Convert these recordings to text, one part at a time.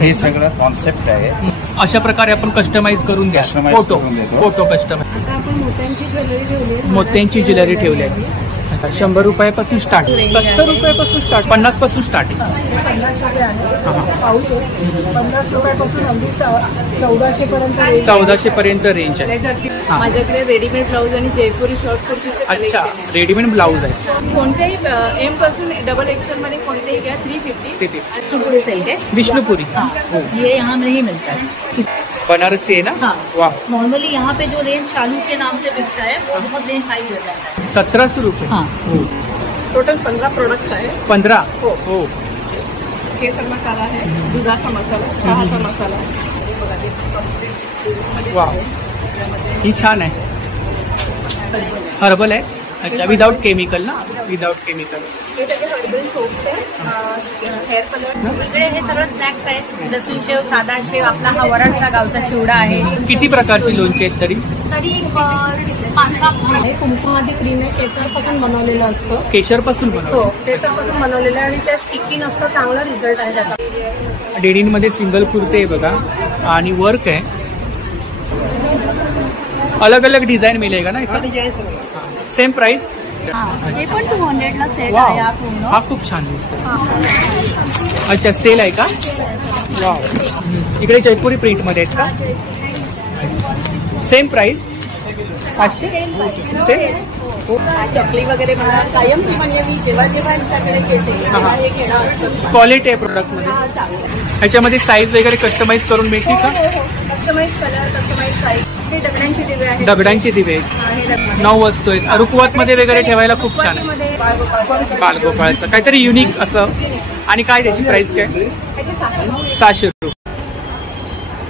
हे सगळं कॉन्सेप्ट आहे. अशा प्रकारे आपण कस्टमाइज करून घ्या. Photo customize. आता आपण मोत्यांची ज्वेलरी ठेवली. मोत्यांची ज्वेलरी ठेवली आहे. 100 रुपयापासून स्टार्ट, 70 रुपयापासून स्टार्ट, 50 पासून स्टार्ट. 50 रुपयापासून अगदी 1400 पर्यंत. 1400 पर्यंत रेंज आहे. माझ्याकडे रेडीमेड ब्लाऊज आणि जयपुरी शॉर्ट कुर्तीचे अच्छा, रेडीमेड ब्लाऊज आहे. कोणत्याही एम पासून XXL मध्ये कोणतेही घ्या 350. विष्णुपुरी ये यहाँ नहीं मिलता है. बनारसी है ना. हाँ. वाह. नॉर्मली यहाँ पे जो रेंज शालू के नाम से बिकता है वो बहुत रेंज हाई हो जाता है. 1700 रुपये. हाँ. टोटल 15 प्रोडक्ट्स आहे. 15. हो. केसर मसाला आहे, दुधाचा मसाला, चहाचा मसाला. वाह, ही छान आहे. हर्बल आहे. अच्छा, विदाउट केमिकल ना. Without chemical. हे सगळे हर्बल सोप्स आहे. हेअर कलर इकडे हे सगळं स्नॅक्स आहे. लसूण शेव, साधा शेव, आपला हा वराठा गावचा चिवडा आहे. किती प्रकारची लोणची आहेत तरी? 5-6 आहे. कुंकुमाची क्रीम आहे, केसरपासून बनवलेलं असतं. केशरपासून बनवलं. केसरपासून बनवलेलं आहे आणि त्या स्टिकी नसतं. चांगला रिझल्ट आहे त्याचा. डेनिममध्ये सिंगल कुर्ते आहे बघा आणि वर्क आहे. अलग अलग डिझाइन मिलेगा ना. Same price. हे पण 200 ला सेट आहे. हा खूप छान दिसतो. अच्छा, सेल आहे का. वाव. इकडे जयपुरी प्रिंट मध्ये आहेत का. Same price 500. सेम. चकली वगैरे मला कायम ती म्हणजे मी जेव्हा आमच्याकडे येते क्वालिटी आहे प्रोडक्ट मध्ये. ह्याच्यामध्ये साईज वगैरे कस्टमाइज करून मिळते का. Customize colour, customize size. हे दगडांचे दिवे आहेत. दगडांचे दिवे आहेत. 9 वस्तू आहेत. रुखवत मध्ये वगैरे ठेवायला खूप छान आहे. बालगोपाळचं काहीतरी युनिक असं. आणि काय त्याची प्राइस काय. 600 रुपये.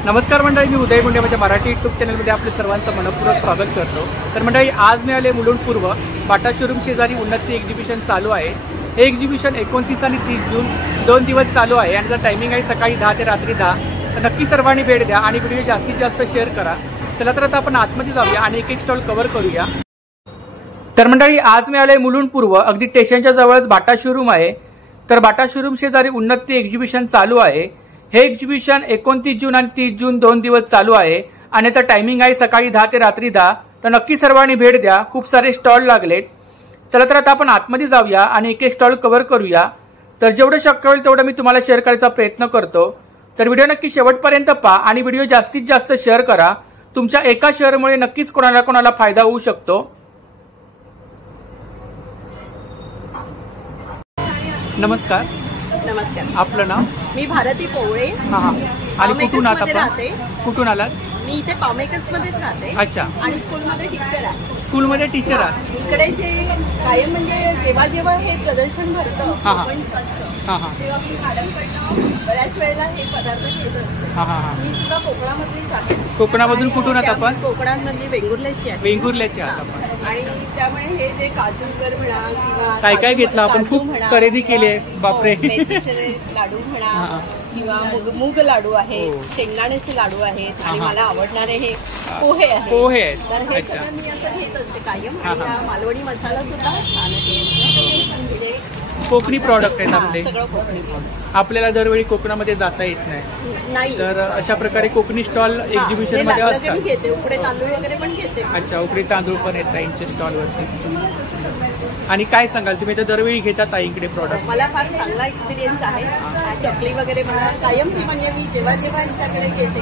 नमस्कार मंडळी, मी उदय मुंडे माझ्या मराठी युट्यूब चॅनलमध्ये आपल्या सर्वांचं मनपूर्वक स्वागत करतो. तर मंडळी, आज मी आले मुलुंड पूर्व बाटा शोरूम शेजारी उन्नती एक्झिबिशन चालू आहे. हे एक्झिबिशन 29 आणि 30 जून 2 दिवस चालू आहे आणि त्याचा टायमिंग आहे सकाळी 10 ते रात्री 10. तर नक्की सर्वांनी भेट द्या आणि व्हिडिओ जास्तीत जास्त शेअर करा. चला तर आता आपण आतमध्ये जाऊया आणि एक स्टॉल कव्हर करूया. तर मंडळी, आज मी आलोय मुलुंड पूर्व, अगदी स्टेशनच्या जवळच बाटा शोरूम आहे. तर बाटा शोरूम शेजारी उन्नती एक्झिबिशन चालू आहे. हे एक्झिबिशन 29 जून आणि 30 जून 2 दिवस चालू आहे आणि याचा टायमिंग आहे सकाळी 10 ते रात्री 10. तर नक्की सर्वांनी भेट द्या. खूप सारे स्टॉल लागलेत. चला तर आता आपण आतमध्ये जाऊया आणि एक स्टॉल कव्हर करूया. तर जेवढं शक्य होईल तेवढं मी तुम्हाला शेअर करायचा प्रयत्न करतो. तर व्हिडिओ नक्की शेवटपर्यंत पहा आणि व्हिडिओ जास्तीत जास्त शेअर करा. तुमच्या एका शेअरमुळे नक्कीच कोणाला फायदा होऊ शकतो. नमस्कार. नमस्कार. आपलं नाव. मी भारती पोवळे. हा. आणि कुठून आहात आपण. कुठून आलात. मी इथे पामेकर्स मध्येच राहते. अच्छा. आणि स्कूलमध्ये टीचर आहे. स्कूलमध्ये टीचर आहात. इकडे जे कायम म्हणजे जेव्हा हे प्रदर्शन भरतं हा. तेव्हा मी मॅडमकडनं बऱ्याच वेळेला हे पदार्थ घेत असते. मी सुद्धा कोकणामधलीच आहे. कोकणामधून कुठून आहात आपण. कोकणामधली वेंगुर्ल्याची आहे. वेंगुर्ल्याची आहात आपण. आणि त्यामुळे हे जे काजूकर म्हणा किंवा काय काय घेतलं आपण. खूप खरेदी केली आहे. बापरे. लाडू म्हणा किंवा मूग लाडू आहे, शेंगदाण्याचे लाडू आहेत आणि मला आवडणारे हे पोहे आहेत. पोहे. तर हे सगळं मी असं घेत असते कायम. आणि हा मालवणी मसाला सुद्धा छान आहे. कोकणी प्रॉडक्ट आहेत आपले. सगळं कोकणी प्रॉडक्ट. आपल्याला दरवेळी कोकणामध्ये जाता येत नाही. तर अशा प्रकारे कोकणी स्टॉल एक्झिबिशन मध्ये असतात. घेते उकडे तांदूळ वगैरे पण घेते. अच्छा, उकडे तांदूळ पण आहेत ताईंच्या स्टॉलवरती. आणि काय सांगाल तुम्ही तर दरवेळी घेता ताईंकडे प्रॉडक्ट. मला फार चांगला एक्सपिरियन्स आहे. चकली वगैरे म्हणा कायम ती म्हणजे मी जेव्हा यांच्याकडे घेते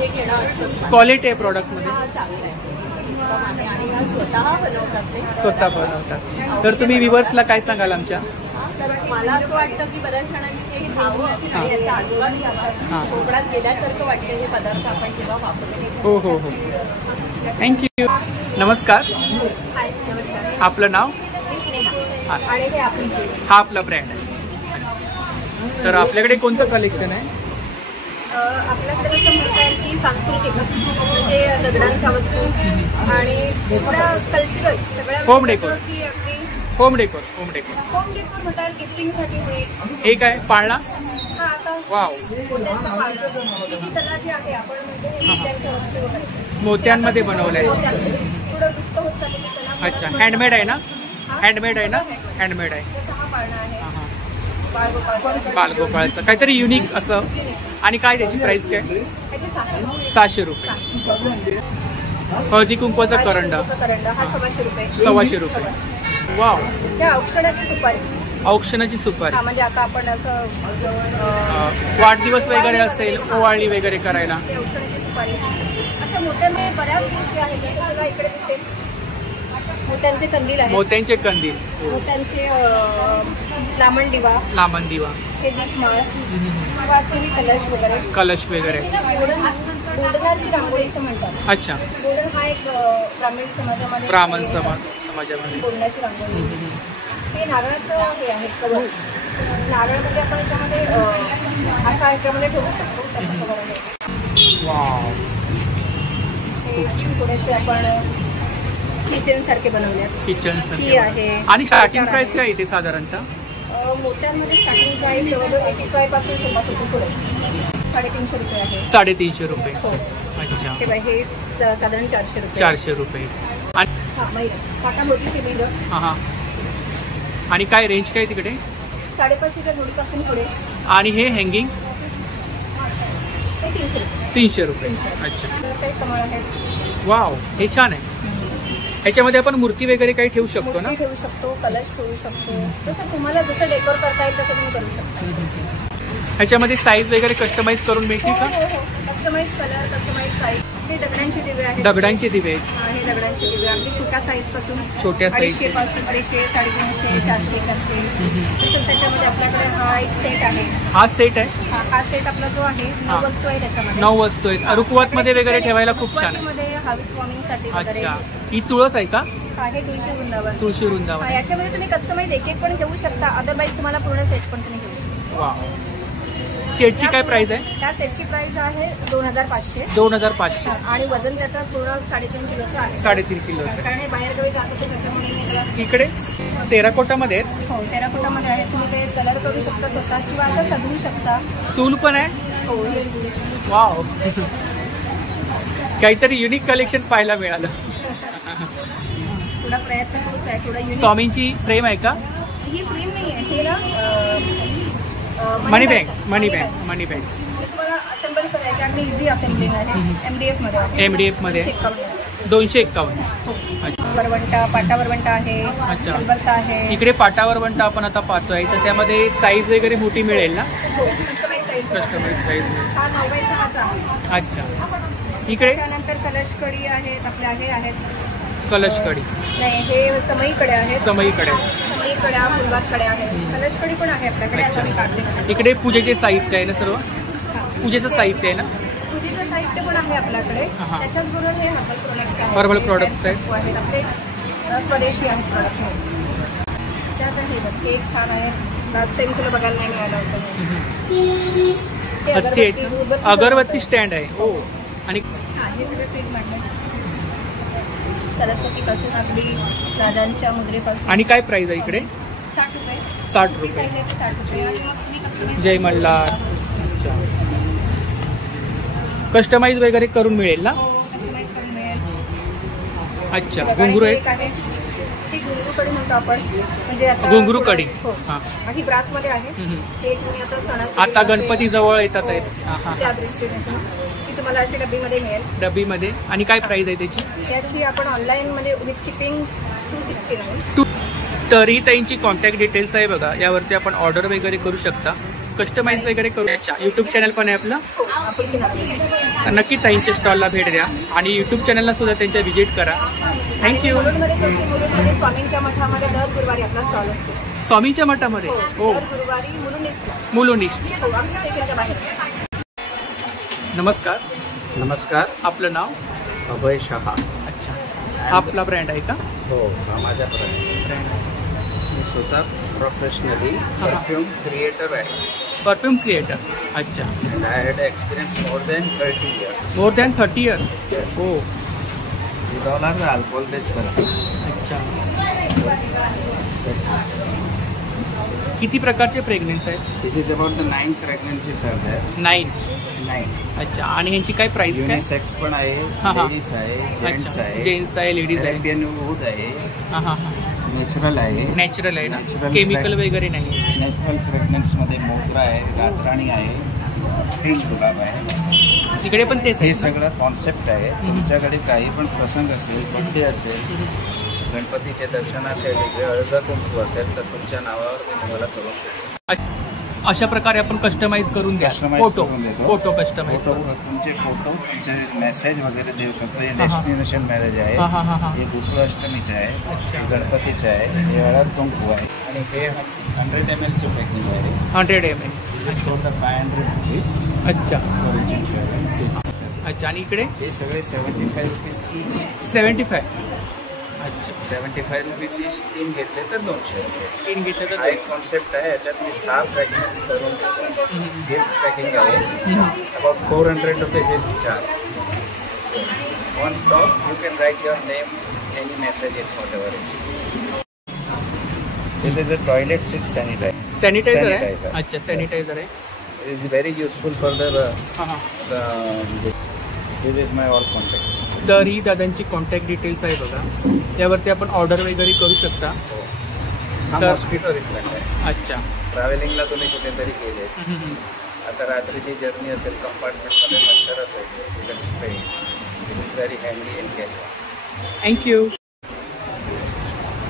हे घेणं असतं. क्वालिटी आहे प्रॉडक्ट मध्ये. चांगलं आहे. आणि स्वतः बनवतात ते. स्वतः बनवतात. तर तुम्ही व्ह्युअर्सला काय सांगाल आमच्या. तर मला असं वाटतं की बऱ्याच जणांनी ते खावं आणि याचा आस्वाद घ्यावा. कोकणात गेल्यासारखं वाटतं हे पदार्थ आपण जेव्हा वापरतो. हो. थँक्यू. नमस्कार. हाय. नमस्कार. आपलं नाव. आणि हे हा आपला ब्रँड आहे. तर आपल्याकडे कोणतं कलेक्शन आहे. आपल्याकडे कसं म्हणता येईल की सांस्कृतिक म्हणजे दगडांच्या वस्तू आणि थोड्या कल्चरल सगळ्या होम डेकोर. की अगदी होम डेकोर म्हणता येईल. गिफ्टिंगसाठी होईल. हे काय पाळणा. हा. आता वाव. मोत्यांचा पाळणा किती तलाठी आहे. आपण म्हणजे हे मोत्यांच्या वस्तू वगैरे मोत्यांमध्ये बनवलंय. थोडं लुप्त होत चाललेली कला. अच्छा, हँडमेड आहे ना. हँडमेड आहे ना. हँडमेड आहे. जसा हा पाळणा आहे. बालगोपाळचं काहीतरी युनिक असं. आणि काय त्याची प्राइस काय? त्याचे 600 रुपये. हळदी कुंकवाचा करंडा हा 1,600 रुपये. 1,600 रुपये. वाव. त्या औक्षणाची सुपारी. औक्षणाची सुपारी. हा म्हणजे आता आपण असं वाढदिवस वगैरे असेल, ओवाळणी वगैरे करायला. ते औक्षणाची सुपारी. अशा मोठ्यामध्ये बऱ्याच गोष्टी आहेत. तुला इकडे दिसेल मोत्यांचे कंदील आहेत. मोत्यांचे कंदील. मोत्यांचे लामण दिवा. लामण दिवा. हे दीपमाळ. वासुनी कलश वगैरे. कलश वगैरे. बोडनाची रांगोळी असं म्हणतात. अच्छा. बोडन हा एक ब्राह्मणी समाजामध्ये. ब्राह्मण समाजामध्ये बोडनाची रांगोळी. हे नारळाचं हे आहे कवर. नारळ म्हणजे आपण याच्यामध्ये असा याच्यामध्ये ठेवू शकतो. त्याचं कवर आहे. वाव. हे थोडेसे आपण किचन सारखे बनवले. किचन ती आहे. आणि स्टार्टिंग प्राइस काय येते साधारणतः? मोत्यांमध्ये स्टार्टिंग प्राइस जवळजवळ 85 पासून सुरुवात होते. पुढे 350 रुपये आहे. 350 रुपये. हो. अच्छा. हे साधारण 400 रुपये. 400 रुपये. काटा मोतीचे बिल. हा. आणि काय रेंज काय तिकडे? 550च्या जोडीपासून पुढे. आणि हे हँगिंग? हे 300 रुपये. 300 रुपये. अच्छा. कमळ आहे. वाव, हे छान आहे. ह्याच्यामध्ये आपण मूर्ती वगैरे काही ठेवू शकतो ना? मूर्ती ठेवू शकतो, कलश ठेवू शकतो. तसं तुम्हाला जसं डेकोर करता येईल तसं तुम्ही करू शकता. ह्याच्यामध्ये साईज वगैरे कस्टमाइज करून मिळतील का? Customize colour, customize size. हे दगडांचे दिवे आहेत. दगडांचे दिवे. हे दगडांचे दिवे अगदी छोट्या साईज पासून. छोट्या साईज 250 पासून 350, 350, 400, 400. तसंच त्याच्यामध्ये आपल्याकडे हा एक सेट आहे. हा सेट आहे. हा सेट आपला जो आहे 9 वस्तू आहे त्याच्यामध्ये. 9 वस्तू आहेत. रुखवत मध्ये वगैरे ठेवायला खूप छान आहे. हाऊस वॉर्मिंग साठी वगैरे. अच्छा. ही तुळस आहे का? आहे तुळशी वृंदावन. तुळशी वृंदावन. याच्यामध्ये तुम्ही कस्टमाइज एक पण घेऊ शकता. अदरवाईज तुम्हाला पूर्ण सेट पण तुम्ही घेऊ शकता. वा. सेटची काय प्राइस आहे? त्या सेटची प्राइस आहे 2,500. 2,500. आणि वजन त्याचा पूर्ण 3.5 किलोचं आहे. 3.5 किलोचं. कारण हे बाहेर गावी जात होते त्याच्यामुळे. इकडे टेराकोटामध्ये आहेत. हो, टेराकोटामध्ये आहे. तुम्ही ते कलर करू शकता स्वतः किंवा असं सजवू शकता. चूल पण आहे. हो. वाव. काहीतरी युनिक कलेक्शन पाहायला मिळालं. थोडा प्रयत्न करूच आहे. थोडा युनिक. स्वामींची फ्रेम आहे का? ही फ्रेम नाही आहे. हे ना मनी बँक. तुम्हाला असेंबल करायची आणि इझी असेंबलिंग आहे. MDF मध्ये आहे. MDF मध्ये 251. वरवंटा, पाटा वरवंटा आहे. अच्छा. वरवंटा आहे. इकडे पाटा वरवंटा आपण आता पाहतोय, तर त्यामध्ये साईज वगैरे मोठी मिळेल ना? हो, कस्टमाइज साईज. हा 9x6चा आहे. अच्छा. इकडे त्यानंतर कलशकडी आहेत. आपल्या हे आहेत. कलशकडी नाही, हे समईकडे आहे. समईकडे. समईकड्या, फुलवातकडे आहे. कलशकडी पण आहे आपल्याकडे. आता मी काढते. इकडे पूजेचे साहित्य आहे ना सर्व? पूजेचं साहित्य आहे ना? पूजेचं साहित्य पण आहे आपल्याकडे. त्याच्याच बरोबर हे हर्बल प्रोडक्ट्स आहेत. हर्बल प्रोडक्ट्स आहेत. आपले स्वदेशी आहेत प्रोडक्ट. त्यात हे बघ, हे छान आहे. लास्ट टाइम तुला बघायला नाही मिळालं होतं. अगरबत्ती स्टँड आहे. हो. आणि हे सगळे फ्रीज मॅग्नेट. सरस्वती पासून अगदी राजांच्या मुद्रेपासून. आणि काय प्राइस आहे इकडे? 60 रुपये. 60 रुपये. 60 रुपये. आणि मग तुम्ही कस्टमाइज. जय मल्हार. कस्टमाइज वगैरे करून मिळेल ना? हो, कस्टमाइज करून मिळेल. अच्छा. घुंगरू आहे. ही घुंगरू कडी म्हणतो आपण. म्हणजे आता घुंगरू कडी. हो. ही ब्रास मध्ये आहे. हे तुम्ही आता सणासाठी आता गणपती जवळ येतात आहेत. त्या दृष्टीने ती तुम्हाला अशी डब्बीमध्ये मिळेल. डब्बीमध्ये. आणि काय प्राइस आहे त्याची? याची आपण ऑनलाईन मध्ये विथ शिपिंग 269. तरी त्यांची कॉन्टॅक्ट डिटेल्स आहे बघा, यावरती आपण ऑर्डर वगैरे करू शकता. कस्टमाइज वगैरे करू. युट्यूब चॅनल पण आहे आपलं. नक्की ताईंच्या स्टॉलला भेट द्या आणि युट्यूब चॅनलला सुद्धा त्यांच्या व्हिजिट करा. थँक्यू. स्वामींच्या मठामध्ये दर गुरुवारी आपला स्टॉल असतो. स्वामींच्या मठामध्ये? हो. दर गुरुवारी मुलुंडीस्ट. हो, आम्ही स्टेशनच्या बाहेर. नमस्कार. नमस्कार. आपलं नाव? अभय शहा. अच्छा. आपला ब्रँड आहे का? हो, हा माझा ब्रँड आहे. मी स्वतः प्रोफेशनली परफ्यूम क्रिएटर आहे. Perfume creator. अच्छा. I had experience more than 30 years. More than 30 years. हो. With all are alcohol based perfume. अच्छा. किती प्रकारचे फ्रेग्रन्स आहेत? This is about the 9 fragrances are there. 9. अच्छा. आणि ह्यांची काय प्राइस काय? युनिसेक्स पण आहे, लेडीज आहे, जेंट्स आहे. जेंट्स आहे, लेडीज आहे. इंडियन वूड आहे. नॅचरल आहे. नॅचरल आहे ना? केमिकल वगैरे नाही. नॅचरल फ्रेग्रन्स मध्ये मोगरा आहे, रातराणी आहे, पिंक गुलाब आहे. इकडे पण तेच हे आहे. सगळं कॉन्सेप्ट आहे. तुमच्याकडे काही पण प्रसंग असेल, बर्थडे असेल, गणपतीचे दर्शन असेल, इकडे हळद कुंकू असेल तर तुमच्या नावावर मी तुम्हाला करून देतो. अशा प्रकारे आपण कस्टमाइज करून द्या. Customize फोटो करून देतो. फोटो कस्टमाइज फोटो, तुमचे फोटो, तुमचे मेसेज वगैरे देऊ शकतो. हे डेस्टिनेशन मॅरेज आहे, हे गोकुळाष्टमीचे आहे, हे गणपतीचे आहे, हे हळद कुंकू आहे आणि हे 100 ml चे पॅकिंग आहे. 100 ml. Total 500 rupees. अच्छा अच्छा. अच्छा. आणि इकडे हे सगळे 75 रुपीज इच. 75. अच्छा. 75 रुपीज इच. 3 घेतले तर 200 रुपये. 3 घेतले तर हा एक कॉन्सेप्ट आहे. याच्यात मी 6 पॅकिंग करून गिफ्ट पॅकिंग आहे. About 400 rupees is charge. On top you can write your name, any messages, whatever. It is a toilet seat sanitizer आहे. अच्छा, सॅनिटायझर आहे. It is very useful for the हां हां. This is my all contact. तर ही दादांची contact details आहे बघा. त्यावरती आपण ऑर्डर वगैरे करू शकता. हा तर- मॉस्किटो रिप्लेंट आहे. अच्छा. ट्रॅव्हलिंगला तुम्ही कुठेतरी गेले, आता रात्रीची जर्नी असेल, कंपार्टमेंटमध्ये नंतर असेल, spray. It is very handy and carry. Thank you.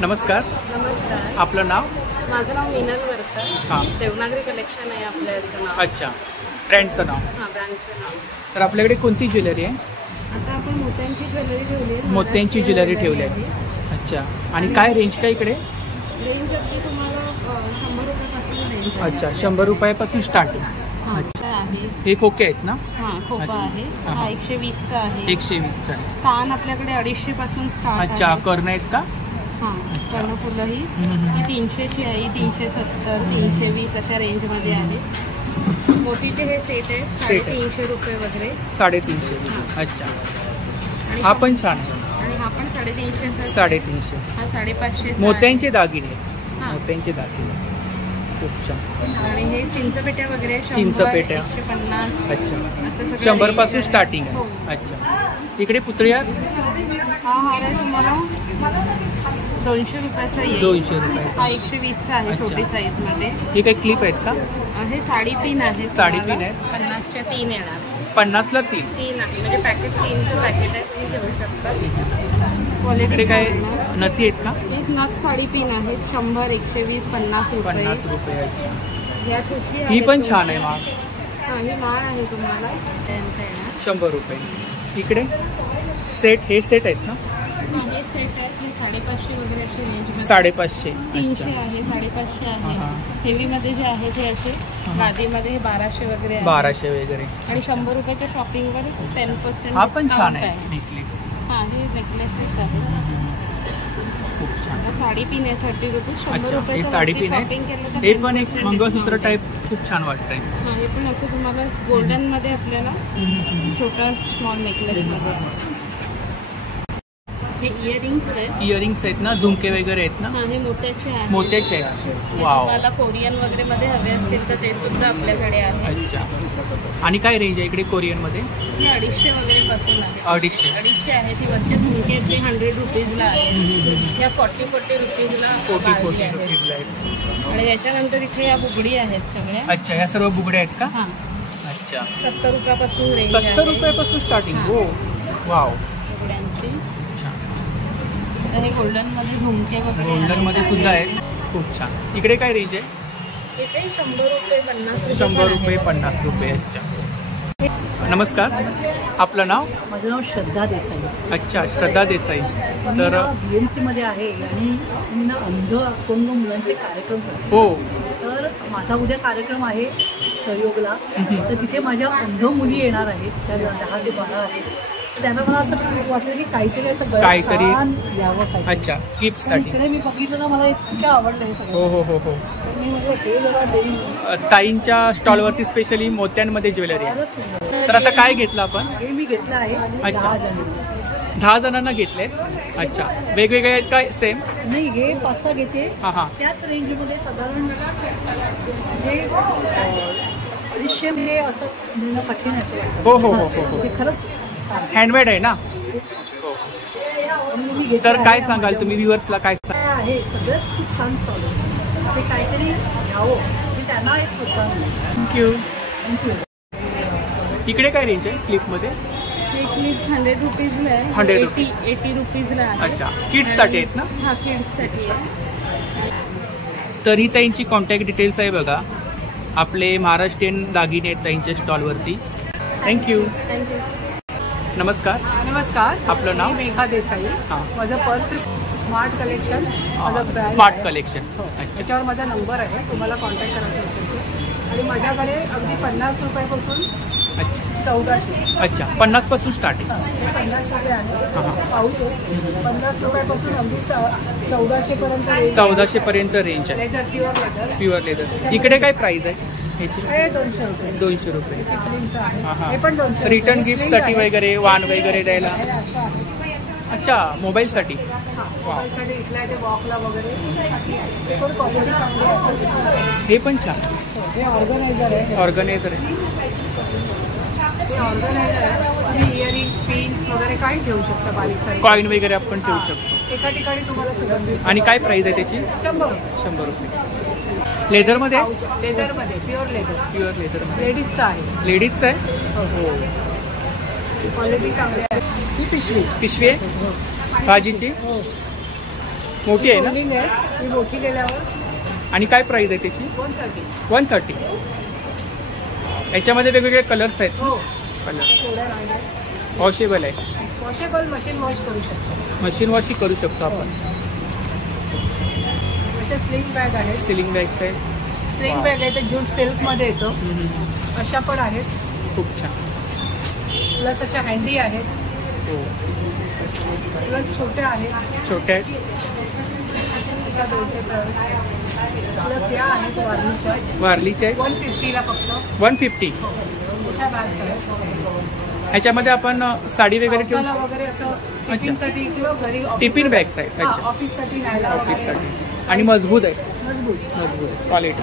नमस्कार. नमस्कार, आपलं नाव? माझं नाव मिनल वरकर. हां. देवनागरी कलेक्शन आहे आपल्या याचं नाव. अच्छा. ब्रँडचं नाव. हां, ब्रँडचं नाव. तर आपल्याकडे कोणती ज्वेलरी आहे? आता आपण मोत्यांची ज्वेलरी ठेवली आहे. मोत्यांची ज्वेलरी ठेवली आहे. अच्छा. आणि काय रेंज काय इकडे? रेंज अगदी तुम्हाला 100 रुपयापासून रेंज आहे. अच्छा, 100 रुपयापासून स्टार्टिंग. हां, अच्छा. आहे. हे खोके आहेत ना? हां, खोपा अच्छा. आहे. हां. हा 120चा आहे. 120चा आहे. कान आपल्याकडे 250 पासून स्टार्ट. अच्छा, कर्ण आहेत का? हां, कर्णफुलं ही 300ची आहे, 370, 320 अशा रेंजमध्ये आहे. मोतीचे हे सेट आहे, सेट आहे. 350 रुपये वगैरे. 350. अच्छा. आणि हा पण छान आहे. आणि हा पण 350. 350. हा 550. मोत्यांचे दागिने. हां. मोत्यांचे दागिने खूप छान. आणि हे चिंचपेट्या वगैरे 100, चिंचपेट्या. 150. अच्छा. असं सगळं 100 range पासून आहे. स्टार्टिंग हो. आहे. अच्छा. इकडे पुतळ्या हा हार आहे तुम्हाला 200 रुपयाचा येईल. 200 रुपयाचा. हा 120चा आहे, अच्छा. छोटी साईज मध्ये. हे काही क्लिप आहेत का? हे साडी पिन आहे. साडी पिन आहे. 50च्या 3 येणार. 50ला 3. 3 आहे म्हणजे पॅकेट 3चं पॅकेट आहे, तुम्ही घेऊ शकता. इकडे काय नथी आहेत का? एक नथ साडी पिन आहे 100, 120, 50 रुपये. 50 रुपये. अच्छा. ह्या ठुशी ही आहेत पण छान तुम्हाला. आहे महाग. हा, ही माळ आहे तुम्हाला त्यांचं येणार. 100 रुपये. इकडे सेट, हे सेट आहेत ना? हे सेट आहेत, हे 550 वगैरे अशी रेंज. 550. 300 अच्छा. आहे, 550 आहे. हां. हेवीमध्ये जे आहे ते असे गादीमध्ये 1200 वगैरे आहे. 1200 वगैरे. आणि 100 रुपयाच्या शॉपिंगवर 10% हा पण छान discount आहे नेकलेस. हा, हे नेकलेसेस आहे. खूप छान. आता साडी पिन आहे 30 रुपीज. 100 अच्छा, हे रुपयाच्या साडी वरती पिन आहे. shopping केलं तर हे पण एक 10% मंगळसूत्र discount टाईप खूप छान वाटतंय. आहे. हा, हे पण असं तुम्हाला गोल्डन मध्ये आपल्याला छोटा स्मॉल नेकलेस मध्ये. हे इयरिंग्स आहेत. इयरिंग्स आहेत ना, झुमके वगैरे आहेत ना? हा, हे मोत्याचे आहे. मोत्याचे आहेत. हे वाव. तुम्हाला कोरियन वगैरे मध्ये हवे असतील तर ते सुद्धा आपल्याकडे आहे. अच्छा. आणि काय रेंज आहे इकडे कोरियन मध्ये? हे 250 वगैरे पासून आहे. 250. 250 आहे. ती वरचे झुमके आहेत ते 100 रुपीजला आहे. या 40 रुपीजला 40 बार्बी आहेत. रुपीजला आहेत. आणि याच्यानंतर इथे या बुगडी आहेत सगळ्या. अच्छा, ह्या सर्व बुगड्या आहेत का? हा, अच्छा. 70 रुपयापासून रेंज 70 रुपयापासून स्टार्टिंग. हो. वाव. बुगड्यांची. आता हे गोल्डन मध्ये झुमके वगैरे गोल्डन आहेत. मध्ये सुद्धा आहेत. खूप छान. इकडे काय रेंज आहे? इथे 100 रुपये, 50 रुपये 100 पण रुपये, आहे. 50 रुपये. अच्छा. नमस्कार. आपलं नाव? माझं नाव श्रद्धा देसाई. अच्छा, श्रद्धा देसाई. तर BMC मध्ये आहे आणि मी ना अंध अपंग मुलांचे कार्यक्रम करते. हो. तर माझा उद्या कार्यक्रम आहे सहयोगला. तर तिथे माझ्या अंध मुली येणार आहेत, त्या 10 ते 12 आहेत. तर त्यांना मला असं वाटलं की काहीतरी असं काहीतरी. छान यावं काहीतरी. अच्छा, पण गिफ्टसाठी. इकडे मी बघितलं ना, मला इतकं आवडलं हे हो सगळं. हो हो हो. तर मी म्हटलं हे जरा देईन. ताईंच्या स्टॉलवरती स्पेशली मोत्यांमध्ये ज्वेलरी आहे. फारच सुंदर. तर आता काय घेतलं आपण? हे मी घेतलं आहे अच्छा. 10 जण. 10 जणांना घेतले. अच्छा. वेगवेगळे आहेत काय? सेम? नाही, हे 5-6 घेते. हां हां. त्याच रेंजमध्ये साधारण म्हणजे 250 हे असं मिळणं कठीण आहे असं वाटतं. हो हो हो हो हो. ते खरंच छान. हँडमेड आहे ना? आणि मी घेतलं तर काय आहे. सांगाल तुम्ही व्ह्युअर्सला? काय काय आहे सगळंच खूप छान स्टॉल आहे. ते काहीतरी घ्यावं, की त्यांना एक प्रोत्साहन मिळेल. थँक्यू. थँक्यू. इकडे काय रेंज आहे क्लिपमध्ये? हे क्लिप 100 रुपीजला आहे. 100 रुपीज. 80 रुपीजला आहे. अच्छा, किड्ससाठी आहेत ना? हा, किड्ससाठी आहे. तरी त्यांची कॉन्टॅक्ट डिटेल्स आहे बघा. आपले महाराष्ट्रीयन दागिने आहेत त्यांच्या स्टॉलवरती. थँक्यू. थँक्यू. नमस्कार. नमस्कार, आपलं नाव? मी मेघा देसाई. हां. माझं पर्स स्मार्ट कलेक्शन, माझं ब्रँड स्मार्ट आहे. कलेक्शन. अच्छा. त्याच्यावर माझा नंबर आहे, तुम्हाला कॉन्टॅक्ट करायचा असेल तर. आणि माझ्याकडे अगदी 50 रुपयापासून अच्छा 1400. अच्छा, 50 पासून स्टार्टिंग. 50 रुपये आहे हां हां. पाऊच आहे. 50 रुपयापासून अगदी 1400 पर्यंत 1400 पर्यंत रेंज आहे. Leather, pure leather. Pure leather. इकडे काय प्राइस आहे ह्याची? हे 200 रुपये. 200 रुपये. फिटिंगचं आहे. हां हां. हे पण 200. रिटर्न गिफ्टसाठी वगैरे, वाण वगैरे द्यायला. अच्छा, मोबाईलसाठी. मोबाईलसाठी इथल्या इथे वॉकला वगैरे. हे पण क्वालिटी चांगली आहे. हे पण छान. हे ऑर्गनायझर आहे. ऑर्गनायझर आहे. हे ऑर्गनायझर आहे. तुम्ही इयरिंग्स, पिन्स वगैरे काही ठेवू शकता, बारीक साईज. कॉईन वगैरे आपण ठेवू शकतो. एका ठिकाणी तुम्हाला सगळं दिसतं. आणि काय प्राइस आहे त्याची? 100. 100 रुपये. लेदरमध्ये? लेदरमध्ये, प्युअर लेदर. प्युअर लेदरमध्ये. लेडीजचं आहे. लेडीजचं आहे. हो. क्वालिटी चांगली आहे. ही पिशवी. पिशवी आहे भाजीची. मोठी आहे ना? सोलिंग आहे. ही मोठी गेल्यावर आणि काय प्राइस आहे त्याची? 130. 130. याच्यामध्ये वेगवेगळे कलर्स आहेत. हो. कलर थोड्या राहिल्या. वॉशेबल आहे. वॉशेबल, मशीन वॉश करू शकतो. मशीन वॉशही करू शकतो आपण. अशा स्लिंग बॅग आहेत. सिलिंग बॅग्स आहेत. स्लिंग बॅग आहे, ते जूट सिल्कमध्ये येतं. अशा पण आहेत. खूप छान. प्लस अशा हँडी आहेत. हो. प्लस छोट्या आहेत. छोट्या आहेत. अशा 200 प्लस या आहेत वारलीच्या. वारलीच्या आहेत. 150ला फक्त. 150. मोठ्या बॅग्स आहेत. ह्याच्यामध्ये आपण साडी वगैरे ठेवू. पावसाला वगैरे असं टिफिनसाठी किंवा घरी टिफिन बॅग्स आहेत. अच्छा, ऑफिससाठी न्यायला वगैरे. ऑफिससाठी. आणि मजबूत आहे. मजबूत. मजबूत क्वालिटी.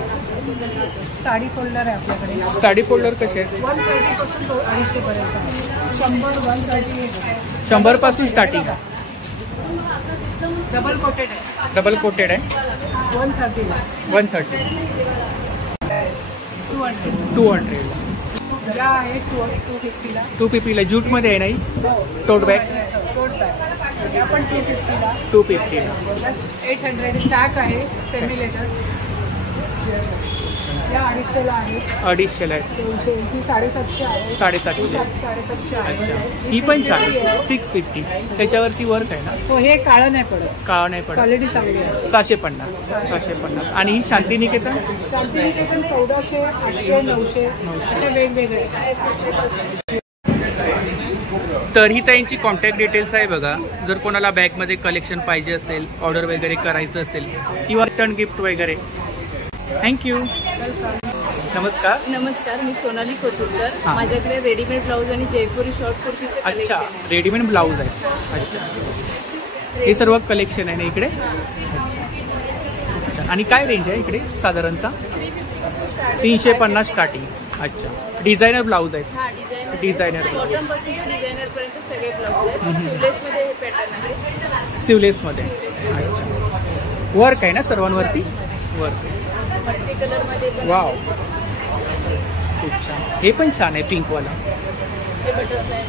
साडी फोल्डर आहे आपल्याकडे. साडी फोल्डर कसे आहेत? 130 पासून 250 पर्यंत. 100, 130. 100 पासून स्टार्टिंग. डबल कोटेड आहे. डबल कोटेड आहे. 130 ला. 130. 200. 200. ज्या आहेत 250 ला. 250 ला. ज्यूटमध्ये आहे नाही? टोट बॅग. टोट बॅग या पण 250 ला. 250 ला. 800 सॅक आहे सेमी लेदर. या 250 ला आहे. 250 ला आहे. 200. ही 750 आहे. 750. 750 आहे. अच्छा, ही पण छान. 650. त्याच्यावरती वर्क आहे ना? हो, हे काळं नाही पडत. काळा नाही पडत. क्वालिटी चांगली आहे. 650. 650. आणि ही शांतिनिकेतन? शांतिनिकेतन 1400, 800, 900 अशा वेगवेगळे. तर ही त्यांची कॉन्टॅक्ट डिटेल्स आहे बघा. जर कोणाला बॅगमध्ये कलेक्शन पाहिजे असेल, ऑर्डर वगैरे करायचं असेल किंवा रिटर्न गिफ्ट वगैरे. थँक्यू. नमस्कार. नमस्कार, मी सोनाली कोतुरकर. हां. माझ्याकडे रेडीमेड ब्लाऊज आणि जयपुरी शॉर्ट कुर्तीचे अच्छा, कलेक्शन. रेडीमेड ब्लाऊज आहे. अच्छा, हे सर्व कलेक्शन आहे ना इकडे? अच्छा, आणि काय रेंज आहे इकडे साधारणतः? 350 स्टार्टिंग. अच्छा, डिझायनर ब्लाऊज आहेत. हा, डिझायनर कॉटन पासून डिझायनर पर्यंत सगळे ब्लाऊज आहेत. सिवलेसमध्ये हे पॅटर्न आहे. सिवलेसमध्ये. अच्छा, वर्क आहे ना सर्वांवरती? वर्क. मल्टी कलर मध्ये पण वाव, खूप छान. हे पण छान आहे पिंकवाला. हे बटरफ्लाय.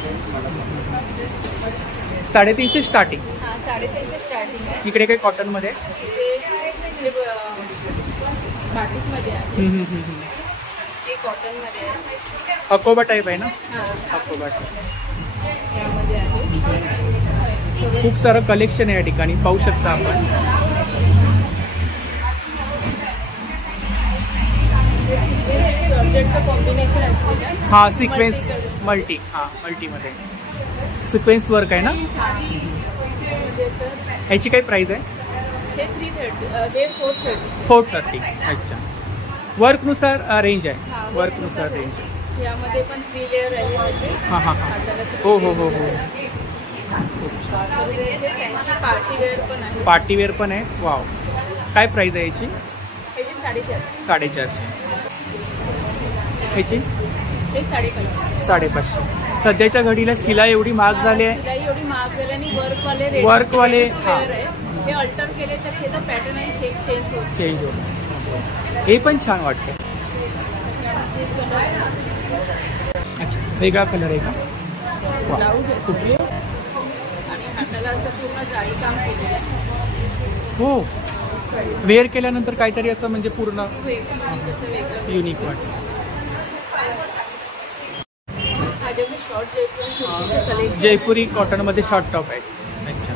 350 स्टार्टिंग. हा, 350 स्टार्टिंग आहे. इकडे काही कॉटनमध्ये? ते बाटिकमध्ये आहे. हे कॉटनमध्ये आहे. अकोबा टाईप आहे ना? हा, अकोबा टाईप. यामध्ये आहे. खूप सारं कलेक्शन आहे या ठिकाणी, पाहू शकता आपण. कॉम्बिनेशन असलेलं. हा, सिक्वेन्स मल्टी. हा, मल्टीमध्ये सिक्वेन्स वर्क आहे ना? ह्याची काय प्राइस आहे? हे 330. हे 430. 430. अच्छा, वर्कनुसार रेंज आहे. वर्कनुसार रेंज आहे. यामध्ये पण 3 लेअर आहे. हां हां हां. हो हो हो हो. पार्टीवेअर पण आहे. पार्टीवेअर पण आहे. वाव, काय प्राइस आहे याची? ह्याची 450. 450. ह्याची? हे 550. 550. सध्याच्या घडीला शिलाई एवढी महाग झाली आहे. शिलाई एवढी महाग झाली आणि वर्कवाले वर्कवाले लेअर आहे. हे अल्टर केले तर ह्याचा पॅटर्न आणि शेप चेंज होतो. हे पण छान वाटतं. अच्छा, वेगळा कलर आहे का? ब्लाऊज आहे आणि हाताला असं पूर्ण जाळी काम केलेलं आहे. हो, वेअर केल्यानंतर काहीतरी असं म्हणजे पूर्ण वेगळं युनिक वाटतं. माझ्याकडे शॉर्ट जयपुरी कलेक्शन. जयपुरी कॉटनमध्ये शॉर्ट टॉप आहे. अच्छा,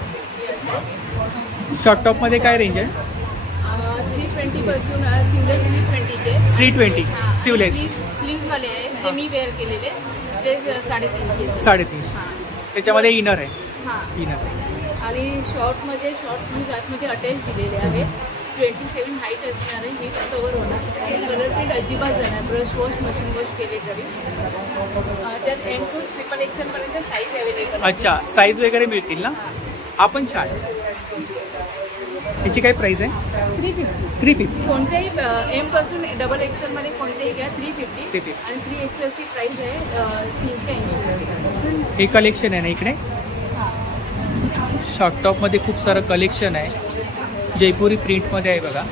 शॉर्ट टॉपमध्ये काय रेंज आहे? 320 पासून सिंगल 320चे 320 सिवलेस स्लीव्ह वाले आहे जे मी वेअर केलेले ते 350. 350. त्याच्यामध्ये इनर आहे. हां, इनर आणि शॉर्टमध्ये शॉर्ट स्लीव्ह आतमध्ये अटॅच दिलेले आहे. 27 हाईट असणार आहे. हीच कवर होणार. कलर प्रिंट अजिबात जाणार. ब्रश वॉश मशीन वॉश केले तरी. त्यात M to XXL पर्यंत साईज अवेलेबल. अच्छा, साईज वगैरे मिळतील ना? हा पण छान. याची काय प्राइस आहे? 350. कोणत्याही M पासून XXL मध्ये कोणतेही घ्या 350. 350. आणि 3XL ची प्राइस आहे 380. हे कलेक्शन आहे ना इकडे? शॉर्ट टॉपमध्ये खूप सारं कलेक्शन आहे. जयपुरी प्रिंटमध्ये आहे बघा,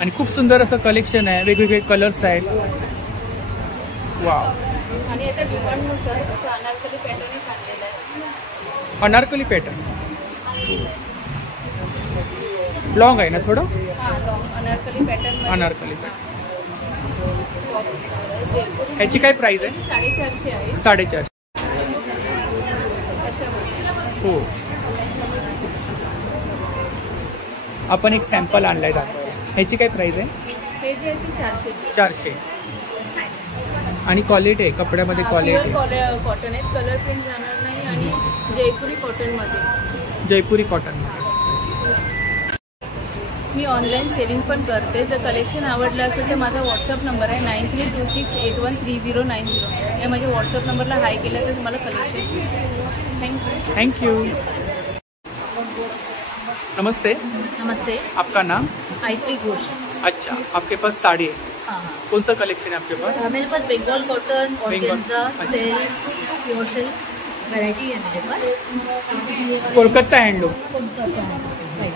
आणि खूप सुंदर असं कलेक्शन आहे. वेगवेगळे कलर्स आहेत. वाव. आणि आता डिमांडनुसार असं अनारकली पॅटर्न आणलेलं आहे. अनारकली पॅटर्न लॉंग आहे ना थोडं? हां, long Anarkali pattern. Anarkali pattern. ह्याची काय प्राइस आहे? 450 आहे. 450. अशामध्ये हो, आपण एक सॅम्पल आणलाय दाखवायला. ह्याची काय प्राइस आहे? हे जे आहे ते 400. 400. आणि क्वालिटी आहे, कपड्यामध्ये क्वालिटी. प्युअर कॉटन आहेत. कलर प्रिंट जाणार नाही. आणि जयपुरी कॉटनमध्ये. जयपुरी कॉटन. मी ऑनलाईन सेलिंग पण करते. जर कलेक्शन आवडलं असेल तर माझा व्हॉट्सअप नंबर आहे 9326813090. हे माझ्या व्हॉट्सअप नंबरला हाय केलं तर तुम्हाला कलेक्शन. थँक्यू. Thank you. नमस्ते. नमस्ते, आपका नाम? गायत्री घोष. अच्छा, आपके पास साड़ी है? हाँ, कौन सा कलेक्शन है आपके पास? मेरे पास बंगाल कॉटन, ऑर्गेन्जा, अच्छा. सिल्क, प्योर सिल्क वैरायटी है मेरे पास. कोलकाता हैंडलूम. कोलकाता है, राइट.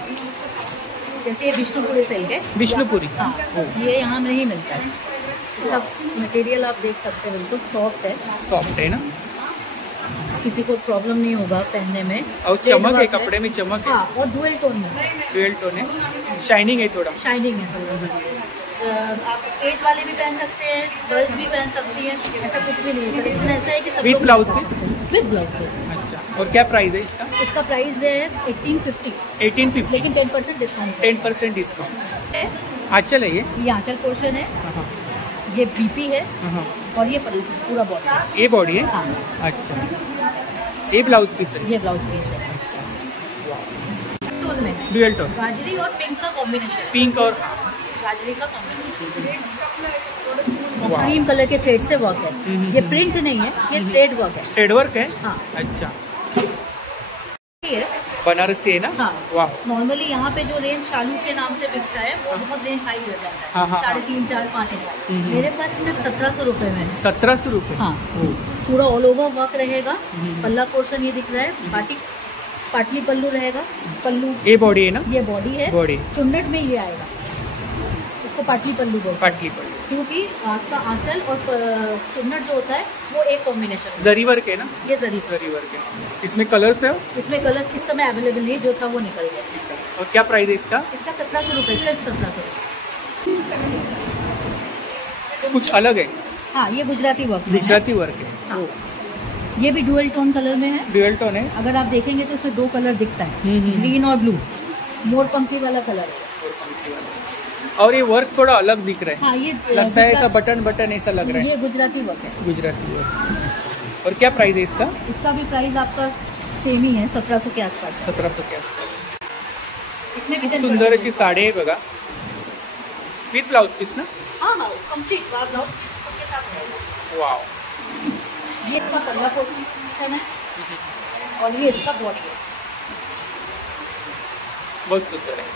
जैसे ये विष्णुपुरी सिल्क है. विष्णुपुरी. हाँ, ये यहाँ नहीं मिलता है. इसका मटेरियल आप देख सकते हैं, बिल्कुल सॉफ्ट है. सॉफ्ट है ना? किसी को प्रॉब्लम नहीं होगा पहनने में. और चमक है, कपड़े में चमक है. हाँ, और डुअल टोन में. डुअल टोन है, शाइनिंग है थोड़ा. शाइनिंग है थोड़ा. आप एज वाले भी पहन सकते हैं, गर्ल्स भी पहन सकती हैं. ऐसा कुछ भी नहीं है. कलेक्शन ऐसा है कि सब With लोग blouse पहन सकते हैं. विद ब्लाउज पीस. अच्छा, और क्या प्राइस है इसका? इसका प्राइस है 1850, 1850. लेकिन 10% डिस्काउंट 10% डिस्काउंट. है. आंचल है ये? ये आंचल पोर्शन है, हाँ, ये बीपी है, हाँ. और ये पूरा बॉडी. ये बॉडी है. हाँ, अच्छा, ये ब्लाउज पीस है. ये ब्लाउज पीस है. टोन में डुअल टोन. गाजरी और पिंक का कॉम्बिनेशन. पिंक और गाजरी का कॉम्बिनेशन. वाह. क्रीम कलर के थ्रेड से वर्क है. ये प्रिंट नहीं है, ये थ्रेड वर्क है. थ्रेड वर्क है. हाँ, अच्छा, ये बनारसी है ना? हाँ. वाह. नॉर्मली यहाँ पे जो रेंज शालू के नाम से बिकता है वो बहुत रेंज हाई हो जाता हाँ, है. हाँ, 3,500, 4,000, 5,000. मेरे पास सिर्फ 1700 रुपए में है. 1700 रुपये. हाँ, पूरा ऑल ओवर वर्क रहेगा. पल्ला पोर्शन ये दिख रहा है. पाटली पल्लू रहेगा. पल्लू ये बॉडी है ना? ये बॉडी है. बॉडी चुन्नट में ये आएगा. इसको पाटली पल्लू बोलते हैं, पाटली पड़ी. क्योंकि आपका आंचल और चुन्नट जो होता है वो एक कॉम्बिनेशन है. जरी वर्क है ना? ये जरी. जरी वर्क है. इसमें कलर्स है. इसमें कलर्स इस समय अवेलेबल नहीं, जो था वो निकल गया. और क्या प्राइस है इसका? इसका 1700 रुपये, सिर्फ 1700. कुछ अलग है. हाँ, ये गुजराती वर्क में है. गुजराती वर्क है. हाँ. ये भी डुअल टोन कलर में है. डुअल टोन है. अगर आप देखेंगे तो इसमें 2 कलर दिखता है, हम्म. ग्रीन और ब्लू. मोर पंक्ति वाला कलर है. और ये वर्क थोड़ा अलग दिख रहा है. हाँ, ये लगता है ऐसा बटन ऐसा लग रहा है. ये गुजराती वर्क है. गुजराती वर्क. और क्या प्राइस है इसका? इसका भी प्राइस आपका सेम ही है, 1700 के आसपास. 1700 के आसपास. इसमें भी सुंदर अशी साडी आहे बघा, विथ ब्लाउज पीस ना? हाँ, कंप्लीट ब्लाउज के साथ रहेगा. वाव. ये इसका पल्ला पोर्शन है और ये इसका बॉडी है. बहुत सुंदर है.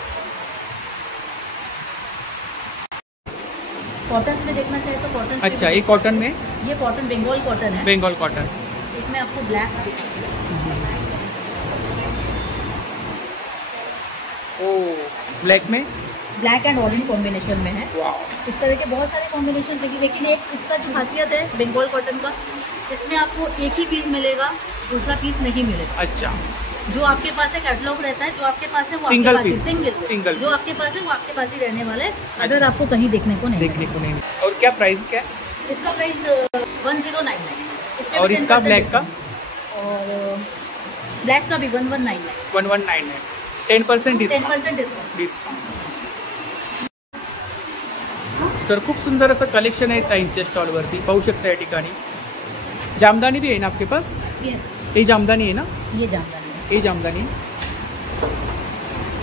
कॉटन में देखना चाहे तो कॉटन. अच्छा, ये कॉटन में? ये कॉटन बंगाल कॉटन है. बंगाल कॉटन. इसमें आपको ब्लैक. ओ, ब्लैक में? ब्लैक एंड ऑरेंज कॉम्बिनेशन में है। इस तरह के बहुत सारे कॉम्बिनेशन देखिए, लेकिन एक इसका जो खासियत है बंगाल कॉटन का, इसमें आपको एक ही पीस मिलेगा, दूसरा पीस नहीं मिलेगा। अच्छा, जो आपके पास है कैटलॉग रहता है, जो आपके पास है वो सिंगल आपके पास पीस, है, सिंगल जो आपके पास है वो आपके पास ही रहने वाला है, अदर आपको कहीं देखने को नहीं। और क्या प्राइस क्या है इसका प्राइस 1099। और इसका ब्लैक का? और ब्लैक का भी 1199। 1199, 10% 10% डिस्काउंट। तर खूप सुंदर असं कलेक्शन आहे ताईंच्या स्टॉलवरती, पाहू शकता या ठिकाणी। जामदानी भी आहे ना आपके पास? यस, ये जामदानी आहे ना? ये जामदानी है। ये जामदानी,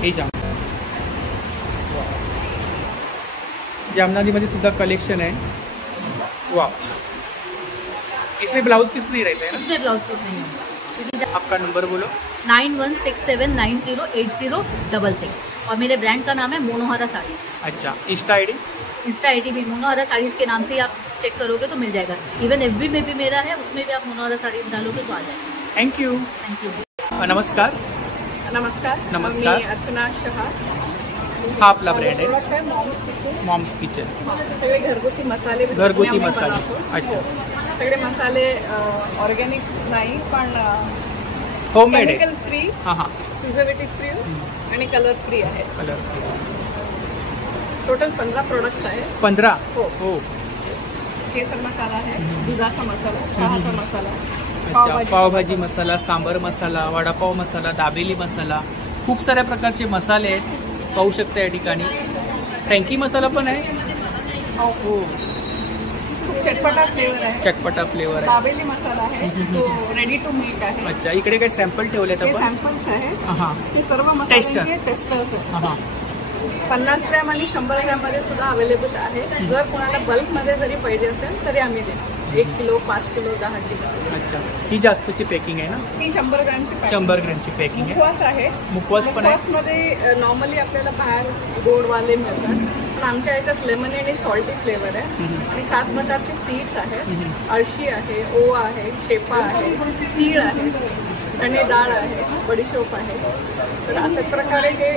ये जामदानी, जामदानी मध्ये सुद्धा कलेक्शन आहे। वाह, इसमें ब्लाउज पीस नहीं रहता है ना? इसमें ब्लाउज पीस नहीं होगा। आपका नंबर बोलो। 9167908066 और मेरे ब्रांड का नाम है मोनोहरा साड़ीज। अच्छा, इंस्टा आईडी? इंस्टा आईडी भी मोनोहरा साड़ीज के नाम से ही आप चेक करोगे तो मिल जाएगा। इवन एफबी में भी मेरा है, उसमें भी आप मोनोहरा साड़ीज डालोगे तो आ जाएगा। Thank you. नमस्कार। नमस्कार, नमस्कार. मी अर्चना शहा. हा आपला ब्रँड आहे प्रोडक्ट आहे मॉम्स किचन. मॉम्स किचन, सगळे घरगुती मसाले भी घरगुती आम्ही मसाले. बनवतो. अच्छा, हो. सगळे मसाले ऑर्गॅनिक नाही पण होममेड केमिकल आहे? फ्री, हां हां, प्रिझर्वेटिव्ह फ्री आणि कलर फ्री आहे. कलर टोटल 15 प्रोडक्ट्स आहेत. 15? हो. हो. केसर मसाला आहे, दुधाचा मसाला, चहाचा मसाला, अच्छा, पावभाजी मसाला, सांबर मसाला, वडापाव मसाला, दाबेली मसाला, खूप साऱ्या प्रकारचे मसाले आहेत, पाहू शकता या ठिकाणी। फ्रँकी मसाला पण आहे? हो. खूप चटपटा फ्लेवर आहे. चटपटा फ्लेवर आहे। दाबेली मसाला आहे जो रेडी टू मेक आहे. अच्छा, इकडे काय सॅम्पल ठेवलेत हे आपण? सॅम्पल्स आहे. हां, हे सर्व मसाल्यांचे टेस्टर्स आहेत. हां, 50 ग्रॅम आणि 100 ग्रॅम मध्ये सुद्धा अवेलेबल आहे. जर कोणाला बल्कमध्ये जरी पाहिजे असेल तरी आम्ही देतो. 1 किलो, 5 किलो, 10 किलो. अच्छा, ही जास्तची पॅकिंग आहे ना? ही 100 ग्रॅमची पॅकिंग. 100 ग्रॅमची पॅकिंग आहे। मुखवास आहे. मुखवास पण आहे? मुखवासमध्ये नॉर्मली आपल्याला बाहेर गोडवाले मिळतात, पण आमच्या याच्यात लेमनेड आणि सॉल्टी फ्लेवर आहे. आणि 7 प्रकारचे सीड्स आहेत. अळशी आहे, ओवा आहे, शेपा आहे, तीळ आहे, चणे डाळ आहे, बडीशोप आहे. तर अशा प्रकारे हे